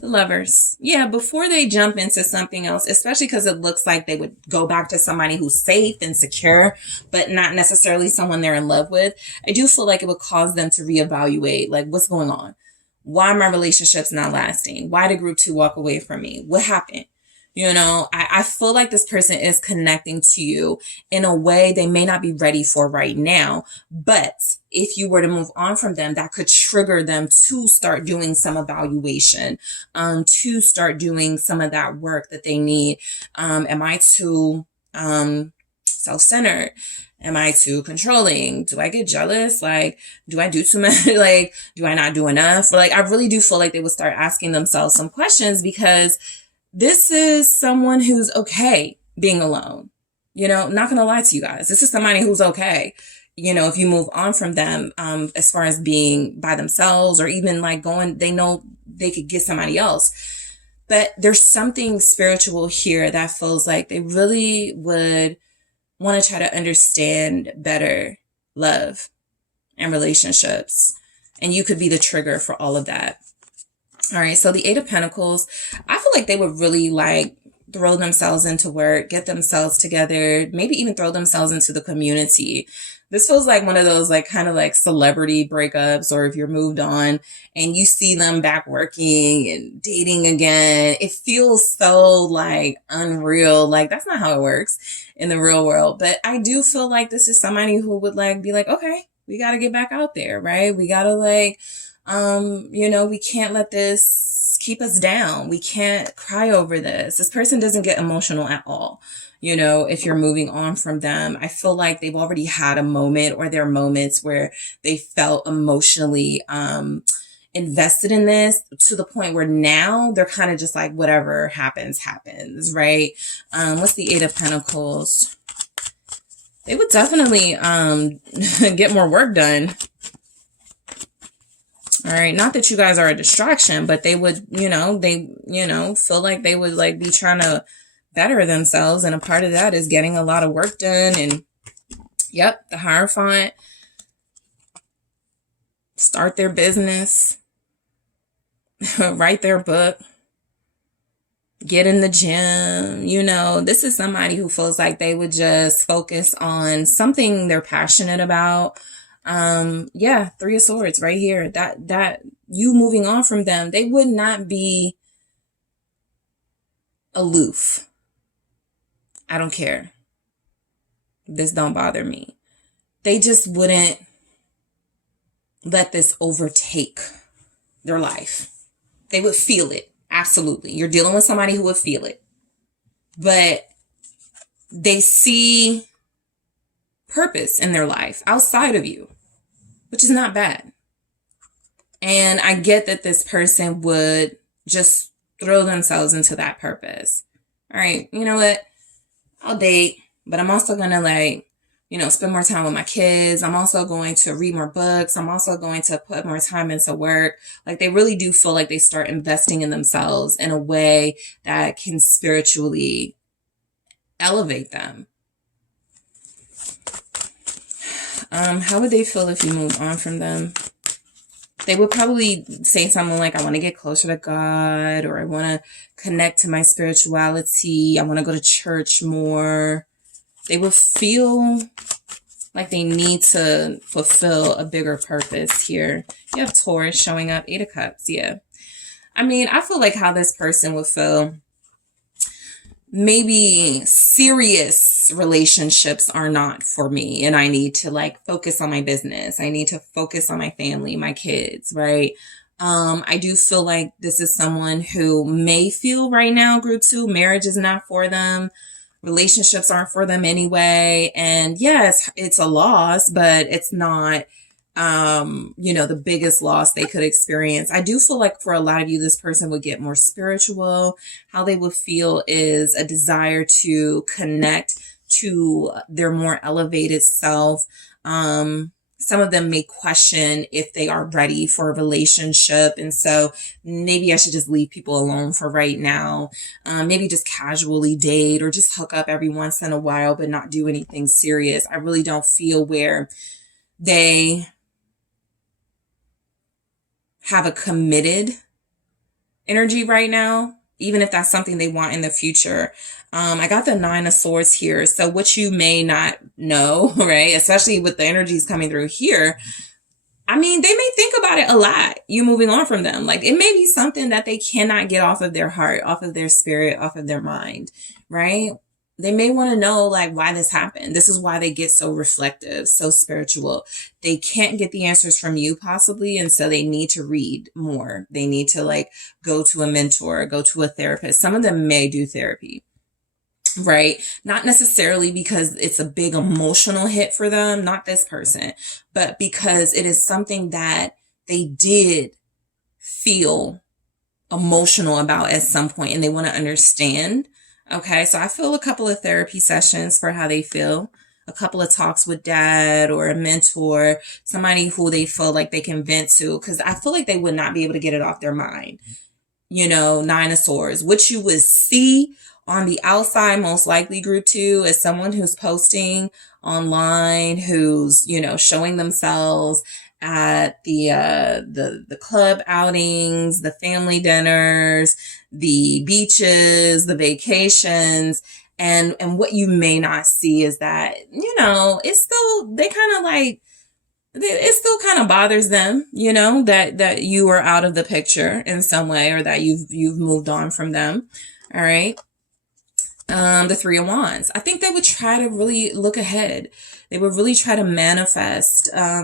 The Lovers. Yeah, before they jump into something else, especially because it looks like they would go back to somebody who's safe and secure, but not necessarily someone they're in love with. I do feel like it would cause them to reevaluate, like, what's going on? Why are my relationships not lasting? Why did Group 2 walk away from me? What happened? You know, I feel like this person is connecting to you in a way they may not be ready for right now. But if you were to move on from them, that could trigger them to start doing some evaluation, to start doing some of that work that they need. Am I too self-centered? Am I too controlling? Do I get jealous? Like, do I do too much? Like, do I not do enough? Like, I really do feel like they would start asking themselves some questions because this is someone who's okay being alone. You know, not going to lie to you guys. This is somebody who's okay. You know, if you move on from them, as far as being by themselves or even like going, they know they could get somebody else. But there's something spiritual here that feels like they really would want to try to understand better love and relationships. And you could be the trigger for all of that. All right. So the Eight of Pentacles, I feel like they would really like throw themselves into work, get themselves together, maybe even throw themselves into the community. This feels like one of those like kind of like celebrity breakups, or if you're moved on and you see them back working and dating again, it feels so like unreal. Like that's not how it works in the real world. But I do feel like this is somebody who would like be like, okay, we got to get back out there, right? We got to like, you know, we can't let this keep us down. We can't cry over this. This person doesn't get emotional at all. You know, if you're moving on from them, I feel like they've already had a moment, or there are moments where they felt emotionally invested in this to the point where now they're kind of just like, whatever happens, happens, right? What's the Eight of Pentacles? They would definitely get more work done. All right. Not that you guys are a distraction, but they would, feel like they would like be trying to better themselves. And a part of that is getting a lot of work done. And yep, the Hierophant, start their business, write their book, get in the gym. You know, this is somebody who feels like they would just focus on something they're passionate about. Yeah, Three of Swords right here. That you moving on from them, they would not be aloof. I don't care. This don't bother me. They just wouldn't let this overtake their life. They would feel it. Absolutely. You're dealing with somebody who would feel it. But they see purpose in their life outside of you, which is not bad. And I get that this person would just throw themselves into that purpose. All right, you know what? I'll date, but I'm also going to spend more time with my kids. I'm also going to read more books. I'm also going to put more time into work. Like, they really do feel like they start investing in themselves in a way that can spiritually elevate them. How would they feel if you move on from them? They would probably say something like, I want to get closer to God, or I want to connect to my spirituality. I want to go to church more. They would feel like they need to fulfill a bigger purpose here. You have Taurus showing up, 8 of Cups. Yeah. I mean, I feel like how this person would feel, maybe serious relationships are not for me, and I need to focus on my business. I need to focus on my family, my kids, right? I do feel like this is someone who may feel right now, group 2, marriage is not for them. Relationships aren't for them anyway. And yes, it's a loss, but it's not, the biggest loss they could experience. I do feel like for a lot of you, this person would get more spiritual. How they would feel is a desire to connect to their more elevated self. Some of them may question if they are ready for a relationship. And so maybe I should just leave people alone for right now. Maybe just casually date or just hook up every once in a while, but not do anything serious. I really don't feel where they have a committed energy right now, even if that's something they want in the future. I got the 9 of Swords here. So what you may not know, right, especially with the energies coming through here, I mean, they may think about it a lot, you moving on from them. Like, it may be something that they cannot get off of their heart, off of their spirit, off of their mind, right? They may want to know, why this happened. This is why they get so reflective, so spiritual. They can't get the answers from you, possibly, and so they need to read more. They need to, go to a mentor, go to a therapist. Some of them may do therapy, right? Not necessarily because it's a big emotional hit for them, not this person, but because it is something that they did feel emotional about at some point, and they want to understand. Okay, so I feel a couple of therapy sessions for how they feel, a couple of talks with dad or a mentor, somebody who they feel like they can vent to, because I feel like they would not be able to get it off their mind. 9 of Swords, which you would see on the outside, most likely, group 2, is someone who's posting online, who's, showing themselves at the club outings, the family dinners, the beaches, the vacations. And what you may not see is that, it's still, it still kind of bothers them, that you are out of the picture in some way, or that you've moved on from them. All right. The 3 of Wands. I think they would try to really look ahead. They would really try to manifest, a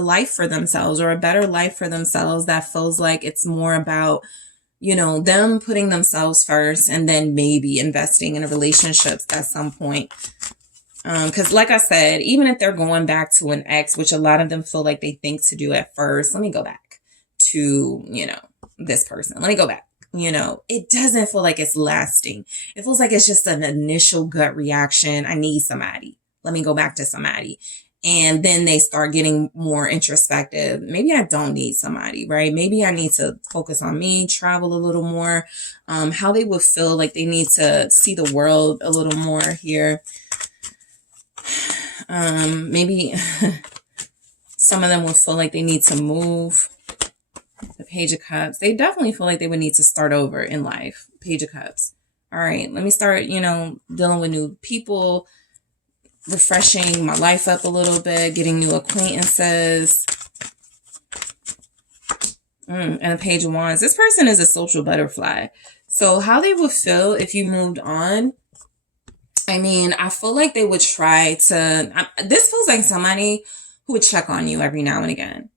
life for themselves, or a better life for themselves that feels like it's more about, them putting themselves first, and then maybe investing in a relationships at some point. Because like I said, even if they're going back to an ex, which a lot of them feel like they think to do at first, let me go back to, this person. Let me go back. It doesn't feel like it's lasting. It feels like it's just an initial gut reaction. I need somebody. Let me go back to somebody. And then they start getting more introspective. Maybe I don't need somebody, right? Maybe I need to focus on me, travel a little more. How they would feel like they need to see the world a little more here. Maybe some of them will feel like they need to move. The Page of Cups. They definitely feel like they would need to start over in life. Page of Cups. All right, let me start, dealing with new people, refreshing my life up a little bit, getting new acquaintances. And a Page of Wands. This person is a social butterfly. So how they would feel if you moved on, I feel like they would try to, this feels like somebody who would check on you every now and again.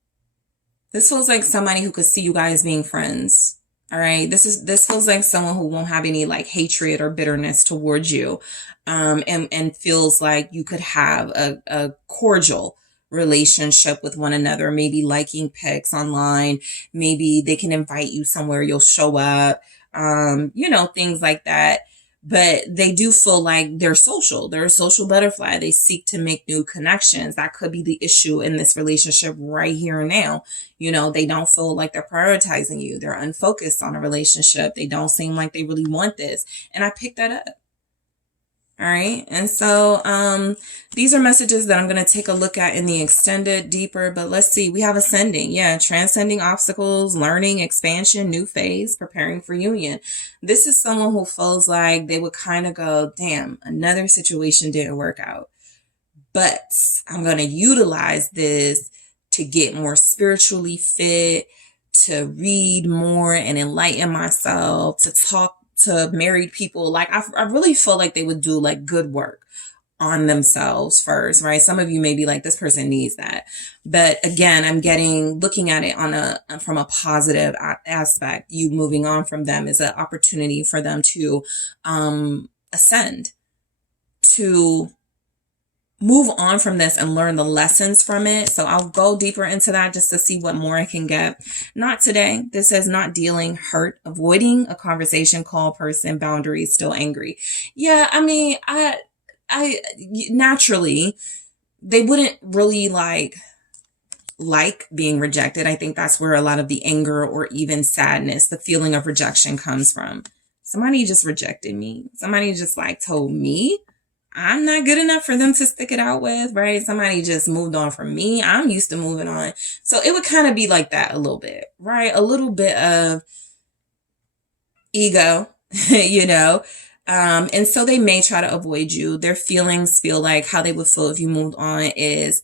This feels like somebody who could see you guys being friends. All right. This feels like someone who won't have any like hatred or bitterness towards you. And feels like you could have a cordial relationship with one another, maybe liking pics online. Maybe they can invite you somewhere, you'll show up, things like that. But they do feel like they're social. They're a social butterfly. They seek to make new connections. That could be the issue in this relationship right here and now. They don't feel like they're prioritizing you. They're unfocused on a relationship. They don't seem like they really want this. And I picked that up. All right. And so these are messages that I'm going to take a look at in the extended deeper. But let's see. We have ascending. Yeah. Transcending obstacles, learning, expansion, new phase, preparing for union. This is someone who feels like they would kind of go, damn, another situation didn't work out. But I'm going to utilize this to get more spiritually fit, to read more and enlighten myself, to talk to married people. Like I really feel like they would do like good work on themselves first, right? Some of you may be like, this person needs that. But again, I'm looking at it from a positive aspect. You moving on from them is an opportunity for them to ascend, to move on from this and learn the lessons from it. So I'll go deeper into that just to see what more I can get. Not today. This says not dealing, hurt, avoiding a conversation, call person, boundaries, still angry. Yeah, I naturally, they wouldn't really like being rejected. I think that's where a lot of the anger or even sadness, the feeling of rejection comes from. Somebody just rejected me. Somebody just told me I'm not good enough for them to stick it out with, right? Somebody just moved on from me. I'm used to moving on. So it would kind of be like that a little bit, right? A little bit of ego, and so they may try to avoid you. Their feelings feel like how they would feel if you moved on is,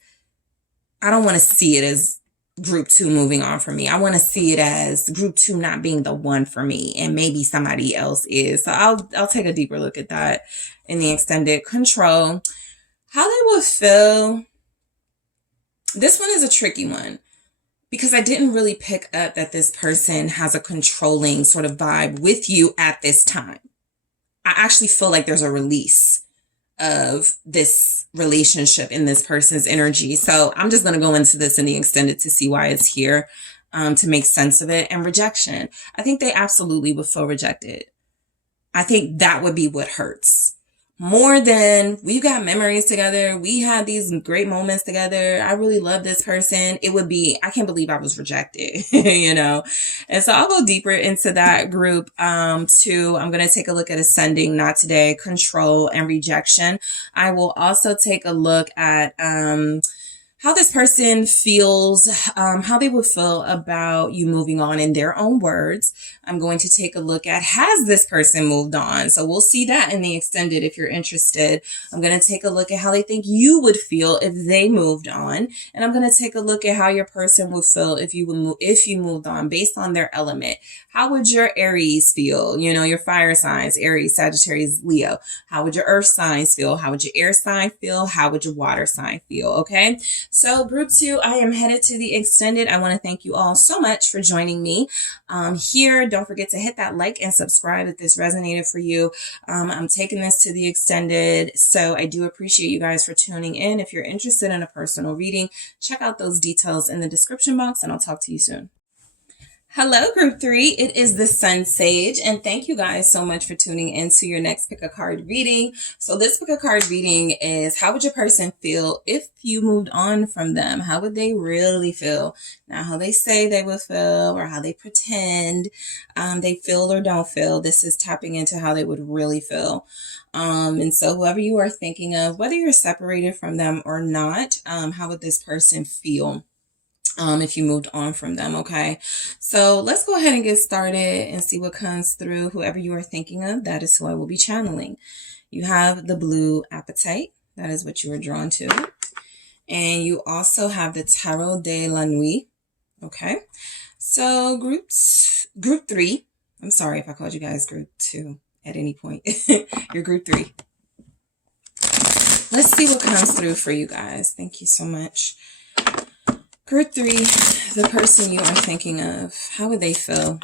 I don't want to see it as group 2 moving on from me. I want to see it as group 2 not being the one for me, and maybe somebody else is. So I'll take a deeper look at that in the extended. Control. How they will feel. This one is a tricky one because I didn't really pick up that this person has a controlling sort of vibe with you at this time. I actually feel like there's a release of this relationship in this person's energy. So I'm just going to go into this in the extended to see why it's here, to make sense of it. And rejection. I think they absolutely would feel rejected. I think that would be what hurts. More than we've got memories together. We had these great moments together. I really love this person. It would be, I can't believe I was rejected, And so I'll go deeper into that group. Too. I'm going to take a look at ascending, not today, control and rejection. I will also take a look at, how this person feels, how they would feel about you moving on in their own words. I'm going to take a look at, has this person moved on? So we'll see that in the extended if you're interested. I'm going to take a look at how they think you would feel if they moved on. And I'm going to take a look at how your person would feel if you moved on based on their element. How would your Aries feel? Your fire signs, Aries, Sagittarius, Leo. How would your earth signs feel? How would your air sign feel? How would your water sign feel? Okay. So group 2, I am headed to the extended. I want to thank you all so much for joining me here. Don't forget to hit that like and subscribe if this resonated for you. I'm taking this to the extended. So I do appreciate you guys for tuning in. If you're interested in a personal reading, check out those details in the description box and I'll talk to you soon. Hello, group 3. It is the SunSage, and thank you guys so much for tuning into your next pick a card reading. So this pick a card reading is, how would your person feel if you moved on from them? How would they really feel? Not how they say they would feel or how they pretend they feel or don't feel. This is tapping into how they would really feel. And so whoever you are thinking of, whether you're separated from them or not, how would this person feel? if you moved on from them, okay? So let's go ahead and get started and see what comes through. Whoever you are thinking of, that is who I will be channeling. You have the blue apatite. That is what you are drawn to. And you also have the Tarot de la Nuit, okay? So group 3, I'm sorry if I called you guys group 2 at any point. You're group 3. Let's see what comes through for you guys. Thank you so much. Group 3, the person you are thinking of, how would they feel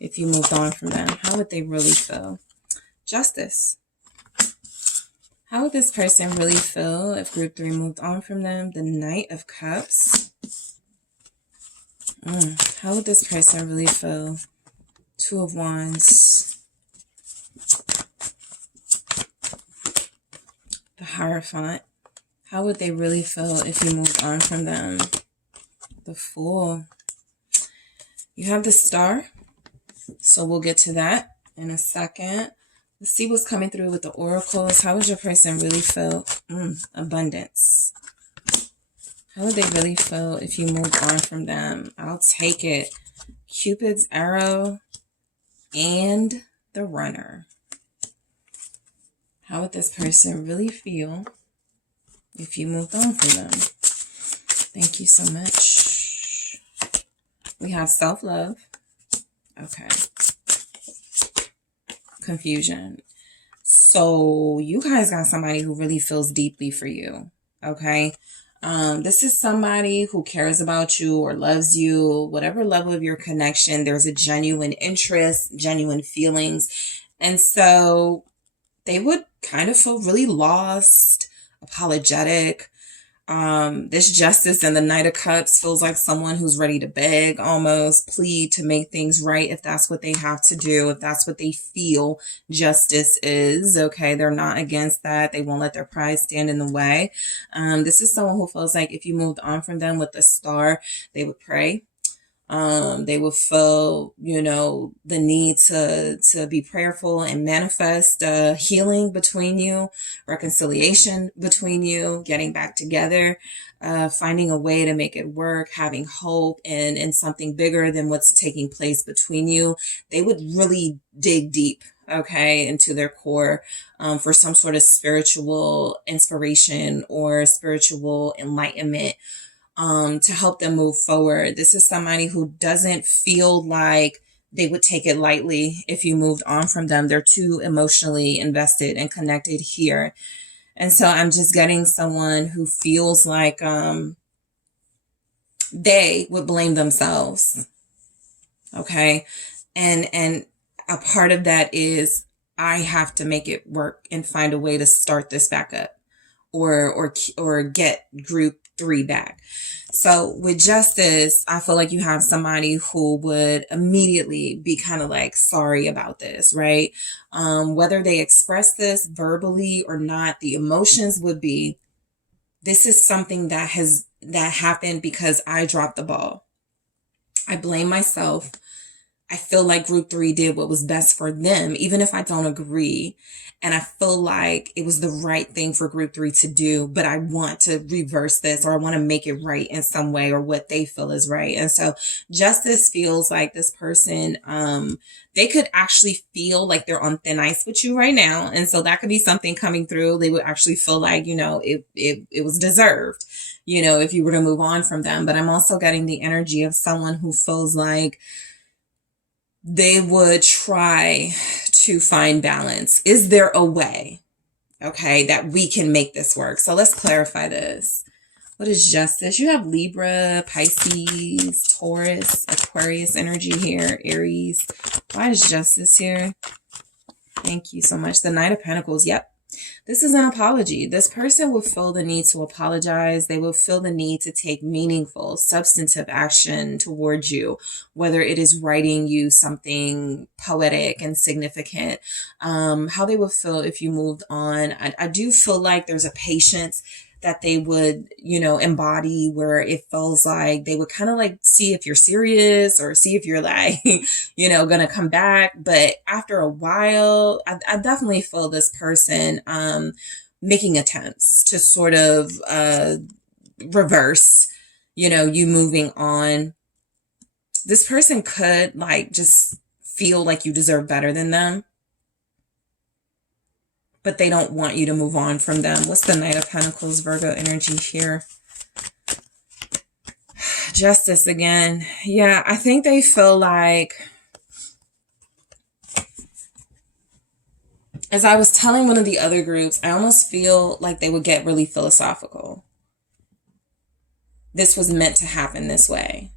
if you moved on from them? How would they really feel? Justice. How would this person really feel if group 3 moved on from them? The Knight of Cups. How would this person really feel? Two of Wands. The Hierophant. How would they really feel if you moved on from them? The Fool. You have the Star. So we'll get to that in a second. Let's see what's coming through with the oracles. How would your person really feel? Abundance. How would they really feel if you moved on from them? I'll take it. Cupid's arrow and the Runner. How would this person really feel if you moved on from them? Thank you so much. We have self-love. Okay. Confusion. So you guys got somebody who really feels deeply for you. Okay. This is somebody who cares about you or loves you, whatever level of your connection. There's a genuine interest, genuine feelings. And so they would kind of feel really lost, apologetic. This Justice and the Knight of Cups feels like someone who's ready to beg, almost plead to make things right if that's what they have to do, if that's what they feel justice is. Okay, they're not against that. They won't let their pride stand in the way. This is someone who feels like if you moved on from them with the Star, they would pray. They will feel, the need to be prayerful and manifest healing between you, reconciliation between you, getting back together, finding a way to make it work, having hope and something bigger than what's taking place between you. They would really dig deep, okay, into their core for some sort of spiritual inspiration or spiritual enlightenment. To help them move forward. This is somebody who doesn't feel like they would take it lightly if you moved on from them. They're too emotionally invested and connected here. And so I'm just getting someone who feels like they would blame themselves. Okay. And a part of that is I have to make it work and find a way to start this back up or get group 3 back. So with Justice, I feel like you have somebody who would immediately be kind of like sorry about this, right? Whether they express this verbally or not, the emotions would be, this is something that happened because I dropped the ball. I blame myself. I feel like group 3 did what was best for them, even if I don't agree. And I feel like it was the right thing for group 3 to do, but I want to reverse this, or I want to make it right in some way, or what they feel is right. And so Justice feels like this person, they could actually feel like they're on thin ice with you right now. And so that could be something coming through. They would actually feel like, it was deserved, if you were to move on from them. But I'm also getting the energy of someone who feels like they would try to find balance. Is there a way, okay, that we can make this work? So let's clarify this. What is Justice? You have Libra, Pisces, Taurus, Aquarius energy here, Aries. Why is Justice here? Thank you so much. The Knight of Pentacles. Yep. This is an apology. This person will feel the need to apologize. They will feel the need to take meaningful, substantive action towards you, whether it is writing you something poetic and significant. How they would feel if you moved on. I do feel like there's a patience that they would, embody, where it feels like they would kind of like see if you're serious or see if you're like, gonna come back. But after a while, I definitely feel this person making attempts to sort of reverse, you know, you moving on. This person could like just feel like you deserve better than them, but they don't want you to move on from them. What's the Knight of Pentacles, Virgo energy here? Justice again. Yeah, I think they feel like, as I was telling one of the other groups, I almost feel like they would get really philosophical. This was meant to happen this way.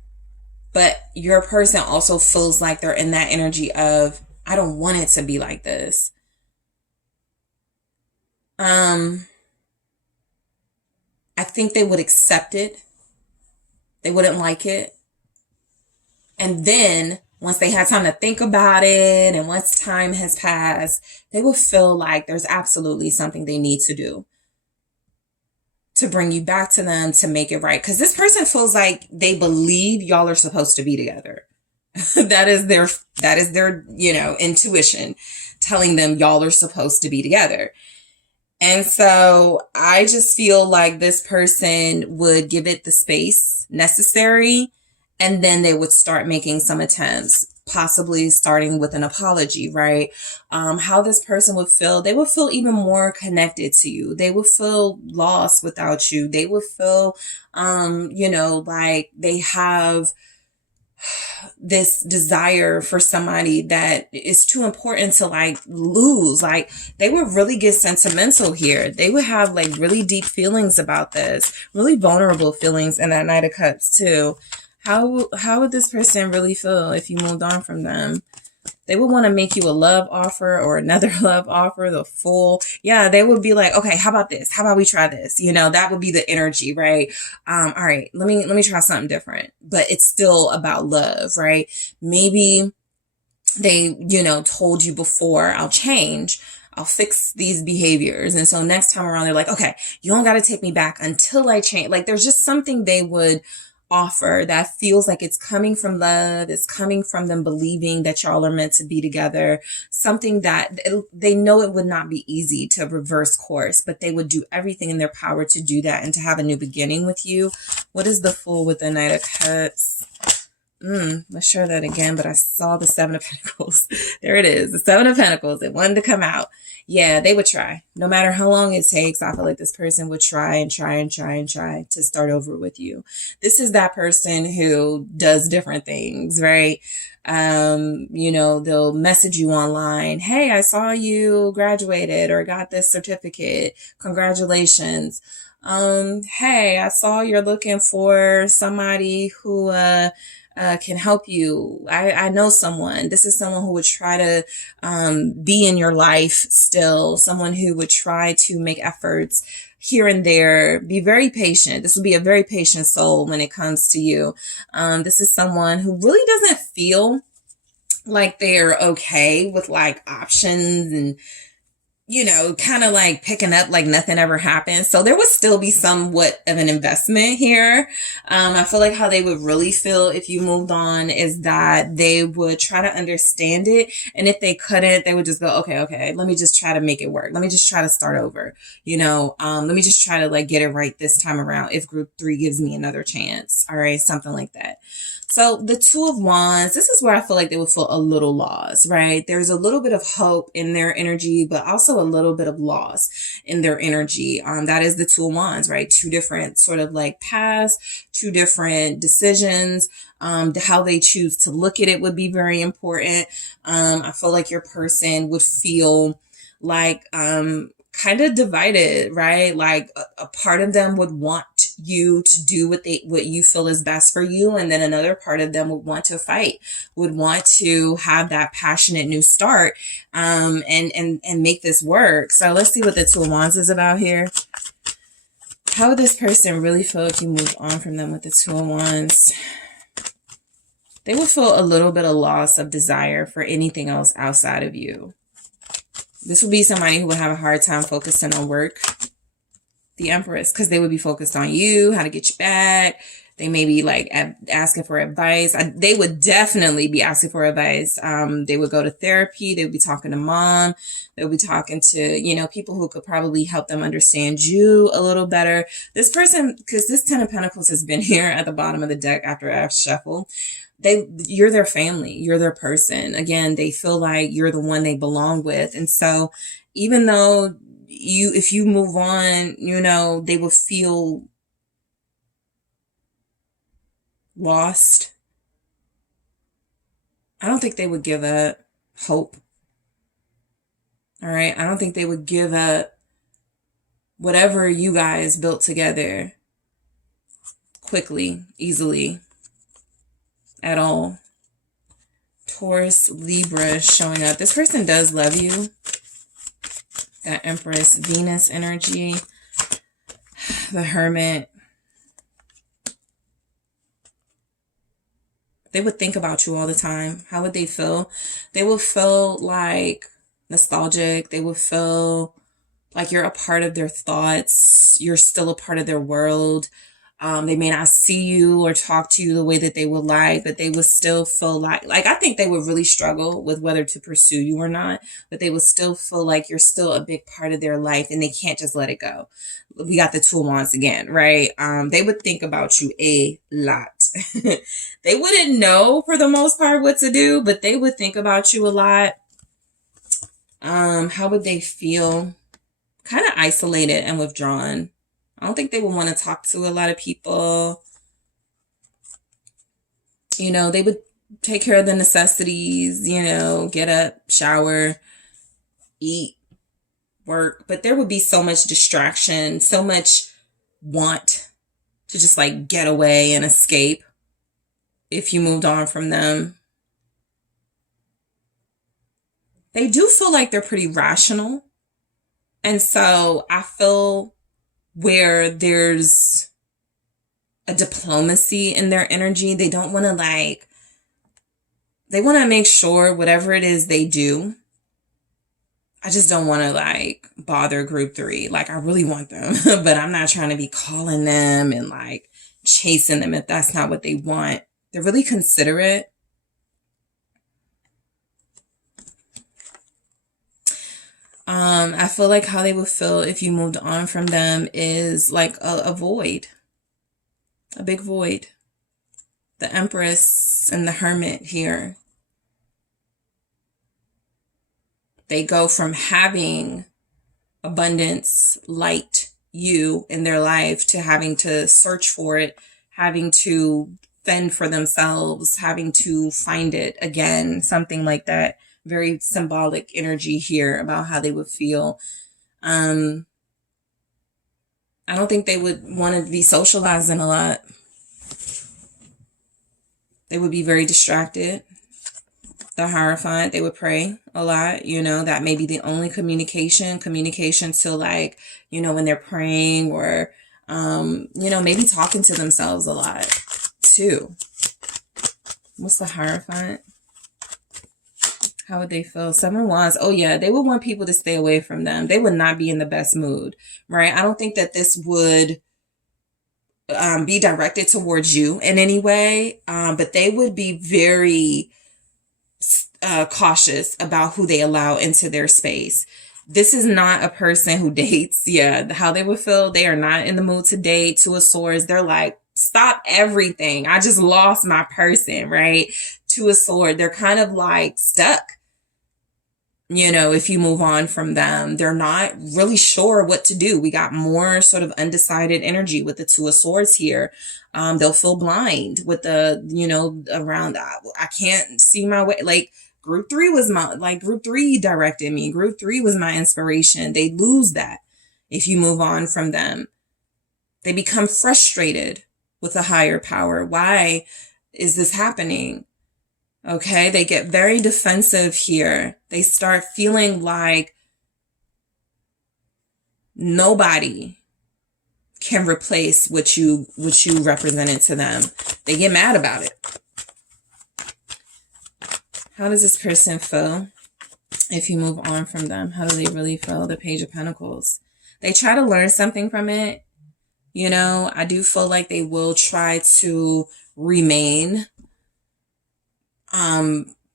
But your person also feels like they're in that energy of, I don't want it to be like this. I think they would accept it. They wouldn't like it. And then once they had time to think about it and once time has passed, they will feel like there's absolutely something they need to do to bring you back to them, to make it right. Because this person feels like they believe y'all are supposed to be together. that is their, you know, intuition telling them y'all are supposed to be together. And so I just feel like this person would give it the space necessary, and then they would start making some attempts, possibly starting with an apology, right? How this person would feel, they would feel even more connected to you. They would feel lost without you. They would feel, you know, like they have this desire for somebody that is too important to like lose. Like they would really get sentimental here. They would have like really deep feelings about this, really vulnerable feelings in that Knight of Cups too. How would this person really feel if you moved on from them? They would want to make you a love offer or another love offer, the Fool. Yeah, they would be like, okay, how about this? How about we try this? You know, that would be the energy, right? All right, let me try something different. But it's still about love, right? Maybe they, you know, told you before, I'll change. I'll fix these behaviors. And so next time around, they're like, okay, you don't got to take me back until I change. Like there's just something they would offer that feels like it's coming from love. It's coming from them believing that y'all are meant to be together. Something that they know it would not be easy to reverse course, but they would do everything in their power to do that and to have a new beginning with you. What is the Fool with the Knight of Cups? Let's show that again, but I saw the Seven of Pentacles. There it is, the Seven of Pentacles. It wanted to come out. Yeah, they would try. No matter how long it takes, I feel like this person would try and try and try and try to start over with you. This is that person who does different things, right? You know, they'll message you online. Hey, I saw you graduated or got this certificate. Congratulations. Hey, I saw you're looking for somebody who, can help you. I know someone. This is someone who would try to be in your life still, someone who would try to make efforts here and there, be very patient. This would be a very patient soul when it comes to you. This is someone who really doesn't feel like they're okay with like options and, you know, kind of like picking up like nothing ever happened. So there would still be somewhat of an investment here. I feel like how they would really feel if you moved on is that they would try to understand it. And if they couldn't, they would just go, okay, let me just try to make it work. Let me just try to start over. You know, let me just try to like get it right this time around if group 3 gives me another chance. All right, something like that. So the Two of Wands, this is where I feel like they would feel a little lost, right? There's a little bit of hope in their energy, but also a little bit of loss in their energy. That is the Two of Wands, right? Two different sort of like paths, two different decisions. How they choose to look at it would be very important. I feel like your person would feel like, kind of divided, right? Like a part of them would want you to do what you feel is best for you, and then another part of them would want to fight, would want to have that passionate new start, and make this work. So let's see what the Two of Wands is about here. How would this person really feel if you move on from them with the Two of Wands? They would feel a little bit of loss of desire for anything else outside of you. This would be somebody who would have a hard time focusing on work. The Empress, because they would be focused on you, how to get you back, They may be like asking for advice. They would definitely be asking for advice. They would go to therapy. They would be talking to mom. They would be talking to, you know, people who could probably help them understand you a little better. This person, because this 10 of Pentacles has been here at the bottom of the deck after I've shuffled. You're their family. You're their person. Again, they feel like you're the one they belong with. And so even though if you move on, you know, they will feel lost. I don't think they would give up hope. All right. I don't think they would give up whatever you guys built together quickly, easily, at all. Taurus, Libra showing up. This person does love you. That Empress, Venus energy, the Hermit. They would think about you all the time. How would they feel? They would feel like nostalgic. They would feel like you're a part of their thoughts. You're still a part of their world. They may not see you or talk to you the way that they would like, but they would still feel like I think they would really struggle with whether to pursue you or not, but they would still feel like you're still a big part of their life and they can't just let it go. We got the Two Wands again, right? They would think about you a lot. They wouldn't know for the most part what to do, but they would think about you a lot. How would they feel? Kind of isolated and withdrawn. I don't think they would want to talk to a lot of people. You know, they would take care of the necessities, you know, get up, shower, eat, work. But there would be so much distraction, so much want to just like get away and escape if you moved on from them. They do feel like they're pretty rational. And so I feel where there's a diplomacy in their energy. They don't want to they want to make sure whatever it is they do. I just don't want to bother group 3. I really want them, but I'm not trying to be calling them and chasing them if that's not what they want. They're really considerate. I feel like how they would feel if you moved on from them is like a void, a big void. The Empress and the Hermit here. They go from having abundance, light, you in their life to having to search for it, having to fend for themselves, having to find it again, something like that. Very symbolic energy here about how they would feel. I don't think they would want to be socializing a lot. They would be very distracted. The Hierophant, they would pray a lot. You know, that may be the only communication to when they're praying or, maybe talking to themselves a lot too. What's the Hierophant? How would they feel? 7 of Wands. Oh, yeah. They would want people to stay away from them. They would not be in the best mood, right? I don't think that this would be directed towards you in any way, but they would be very cautious about who they allow into their space. This is not a person who dates. Yeah, how they would feel. They are not in the mood to date. 2 of Swords. They're like, stop everything. I just lost my person, right? 2 of Swords. They're kind of stuck. If you move on from them, they're not really sure what to do. We got more sort of undecided energy with the 2 of Swords here. They'll feel blind with the, around, I can't see my way. Group 3 was group 3 directed me. Group 3 was my inspiration. They lose that if you move on from them. They become frustrated with a higher power. Why is this happening? Okay, they get very defensive here. They start feeling like nobody can replace what you represented to them. They get mad about it. How does this person feel if you move on from them? How do they really feel? The Page of Pentacles. They try to learn something from it. You know, I do feel like they will try to remain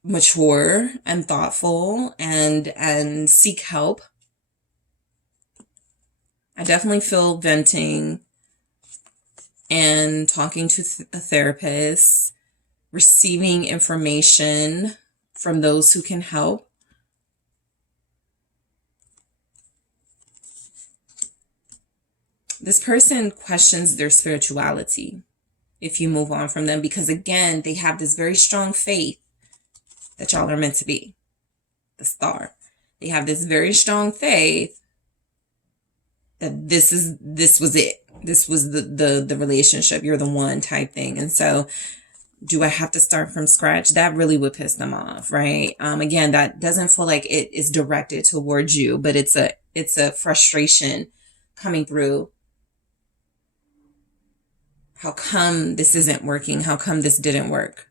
mature and thoughtful and seek help. I definitely feel venting and talking to a therapist, receiving information from those who can help. This person questions their spirituality if you move on from them, because again, they have this very strong faith that y'all are meant to be. The star. They have this very strong faith that this was it. This was the relationship. You're the one type thing. And so do I have to start from scratch? That really would piss them off, right? Again, that doesn't feel like it is directed towards you, but it's a frustration coming through. How come this isn't working? How come this didn't work?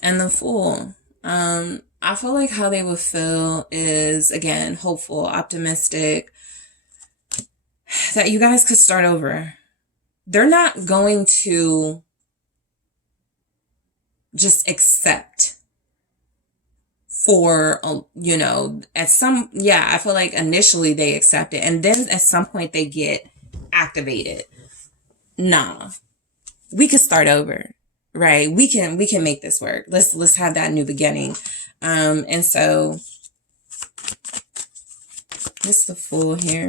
And the Fool. I feel like how they would feel is, again, hopeful, optimistic, that you guys could start over. They're not going to just accept for, you know, I feel like initially they accept it, and then at some point they get activated. Nah, we could start over, right? We can make this work. Let's have that new beginning. And so it's the Fool here.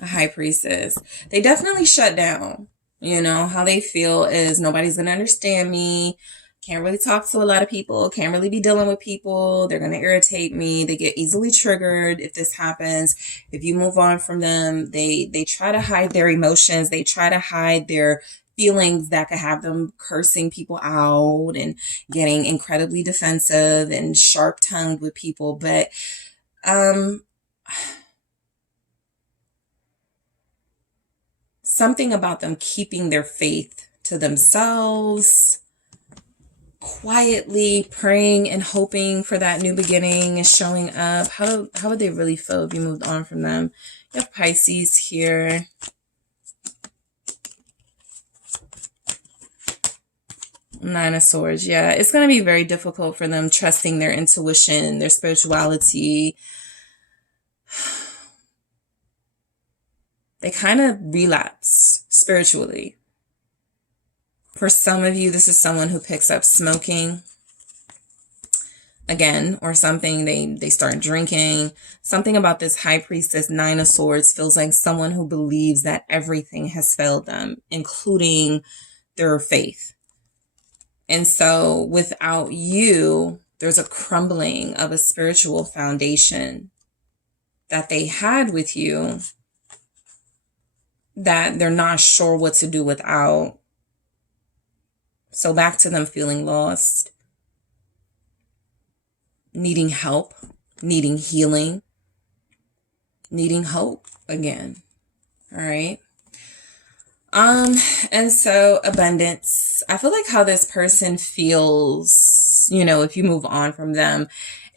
A High Priestess. They definitely shut down. You know, how they feel is nobody's going to understand me. Can't really talk to a lot of people. Can't really be dealing with people. They're going to irritate me. They get easily triggered if this happens. If you move on from them, they try to hide their emotions. They try to hide their feelings that could have them cursing people out and getting incredibly defensive and sharp-tongued with people. But, something about them keeping their faith to themselves, quietly praying and hoping for that new beginning is showing up. How would they really feel if you moved on from them? You have Pisces here. Nine of Swords. Yeah, it's going to be very difficult for them trusting their intuition, their spirituality. They kind of relapse spiritually. For some of you, this is someone who picks up smoking again, or something. They start drinking. Something about this High Priestess, Nine of Swords, feels like someone who believes that everything has failed them, including their faith. And so without you, there's a crumbling of a spiritual foundation that they had with you that they're not sure what to do without. So back to them feeling lost, needing help, needing healing, needing hope again. All right. And so abundance. I feel like how this person feels, you know, if you move on from them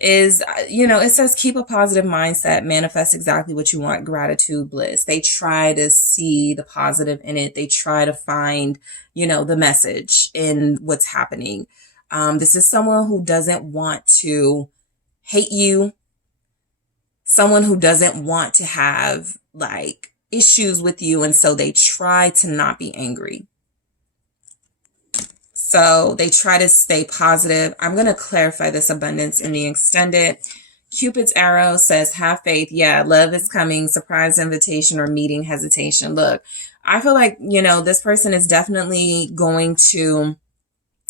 is, you know, it says keep a positive mindset, manifest exactly what you want, gratitude, bliss. They try to see the positive in it. They try to find, you know, the message in what's happening. This is someone who doesn't want to hate you. Someone who doesn't want to have like issues with you. And so they try to not be angry. So they try to stay positive. I'm going to clarify this abundance in the extended. Cupid's arrow says, have faith. Yeah, love is coming. Surprise invitation or meeting hesitation. Look, I feel like, you know, this person is definitely going to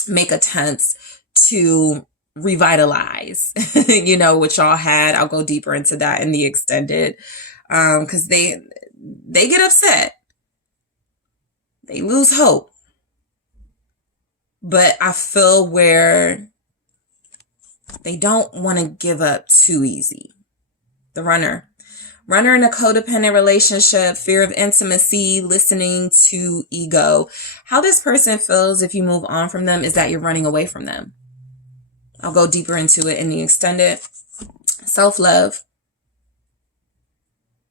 make attempts to revitalize, you know, what y'all had. I'll go deeper into that in the extended. Because they get upset. They lose hope. But I feel where they don't want to give up too easy. The runner. Runner in a codependent relationship, fear of intimacy, listening to ego. How this person feels if you move on from them is that you're running away from them. I'll go deeper into it in the extended. Self-love.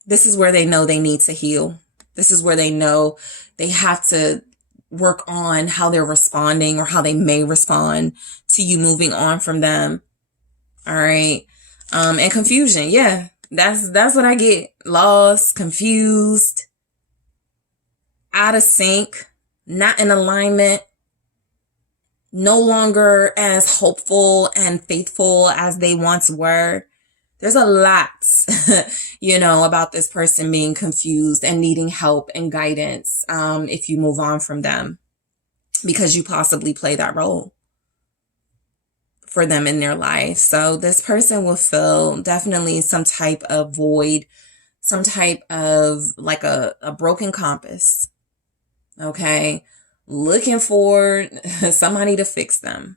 This is where they know they need to heal. This is where they know they have to work on how they're responding or how they may respond to you moving on from them. All right. And confusion. Yeah, that's what I get. Lost, confused, out of sync, not in alignment, no longer as hopeful and faithful as they once were. There's a lot, about this person being confused and needing help and guidance if you move on from them, because you possibly play that role for them in their life. So this person will feel definitely some type of void, some type of like a broken compass. Okay. Looking for somebody to fix them.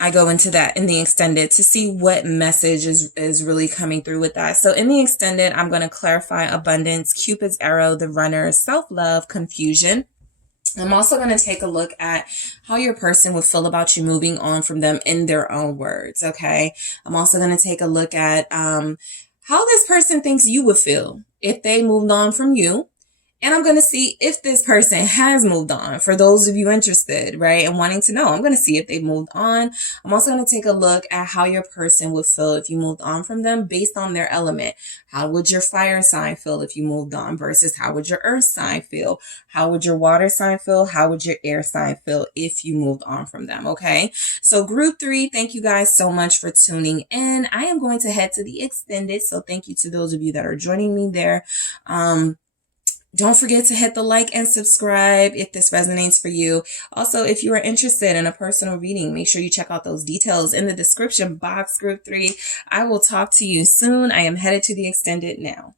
I go into that in the extended to see what message is really coming through with that. So in the extended, I'm going to clarify abundance, Cupid's arrow, the runner, self-love, confusion. I'm also going to take a look at how your person would feel about you moving on from them in their own words. Okay. I'm also going to take a look at how this person thinks you would feel if they moved on from you. And I'm going to see if this person has moved on, for those of you interested, right, and wanting to know. I'm going to see if they moved on. I'm also going to take a look at how your person would feel if you moved on from them based on their element. How would your fire sign feel if you moved on versus how would your earth sign feel? How would your water sign feel? How would your air sign feel if you moved on from them? Okay. So group 3, thank you guys so much for tuning in. I am going to head to the extended. So thank you to those of you that are joining me there. Don't forget to hit the like and subscribe if this resonates for you. Also, if you are interested in a personal reading, make sure you check out those details in the description box, group 3. I will talk to you soon. I am headed to the extended now.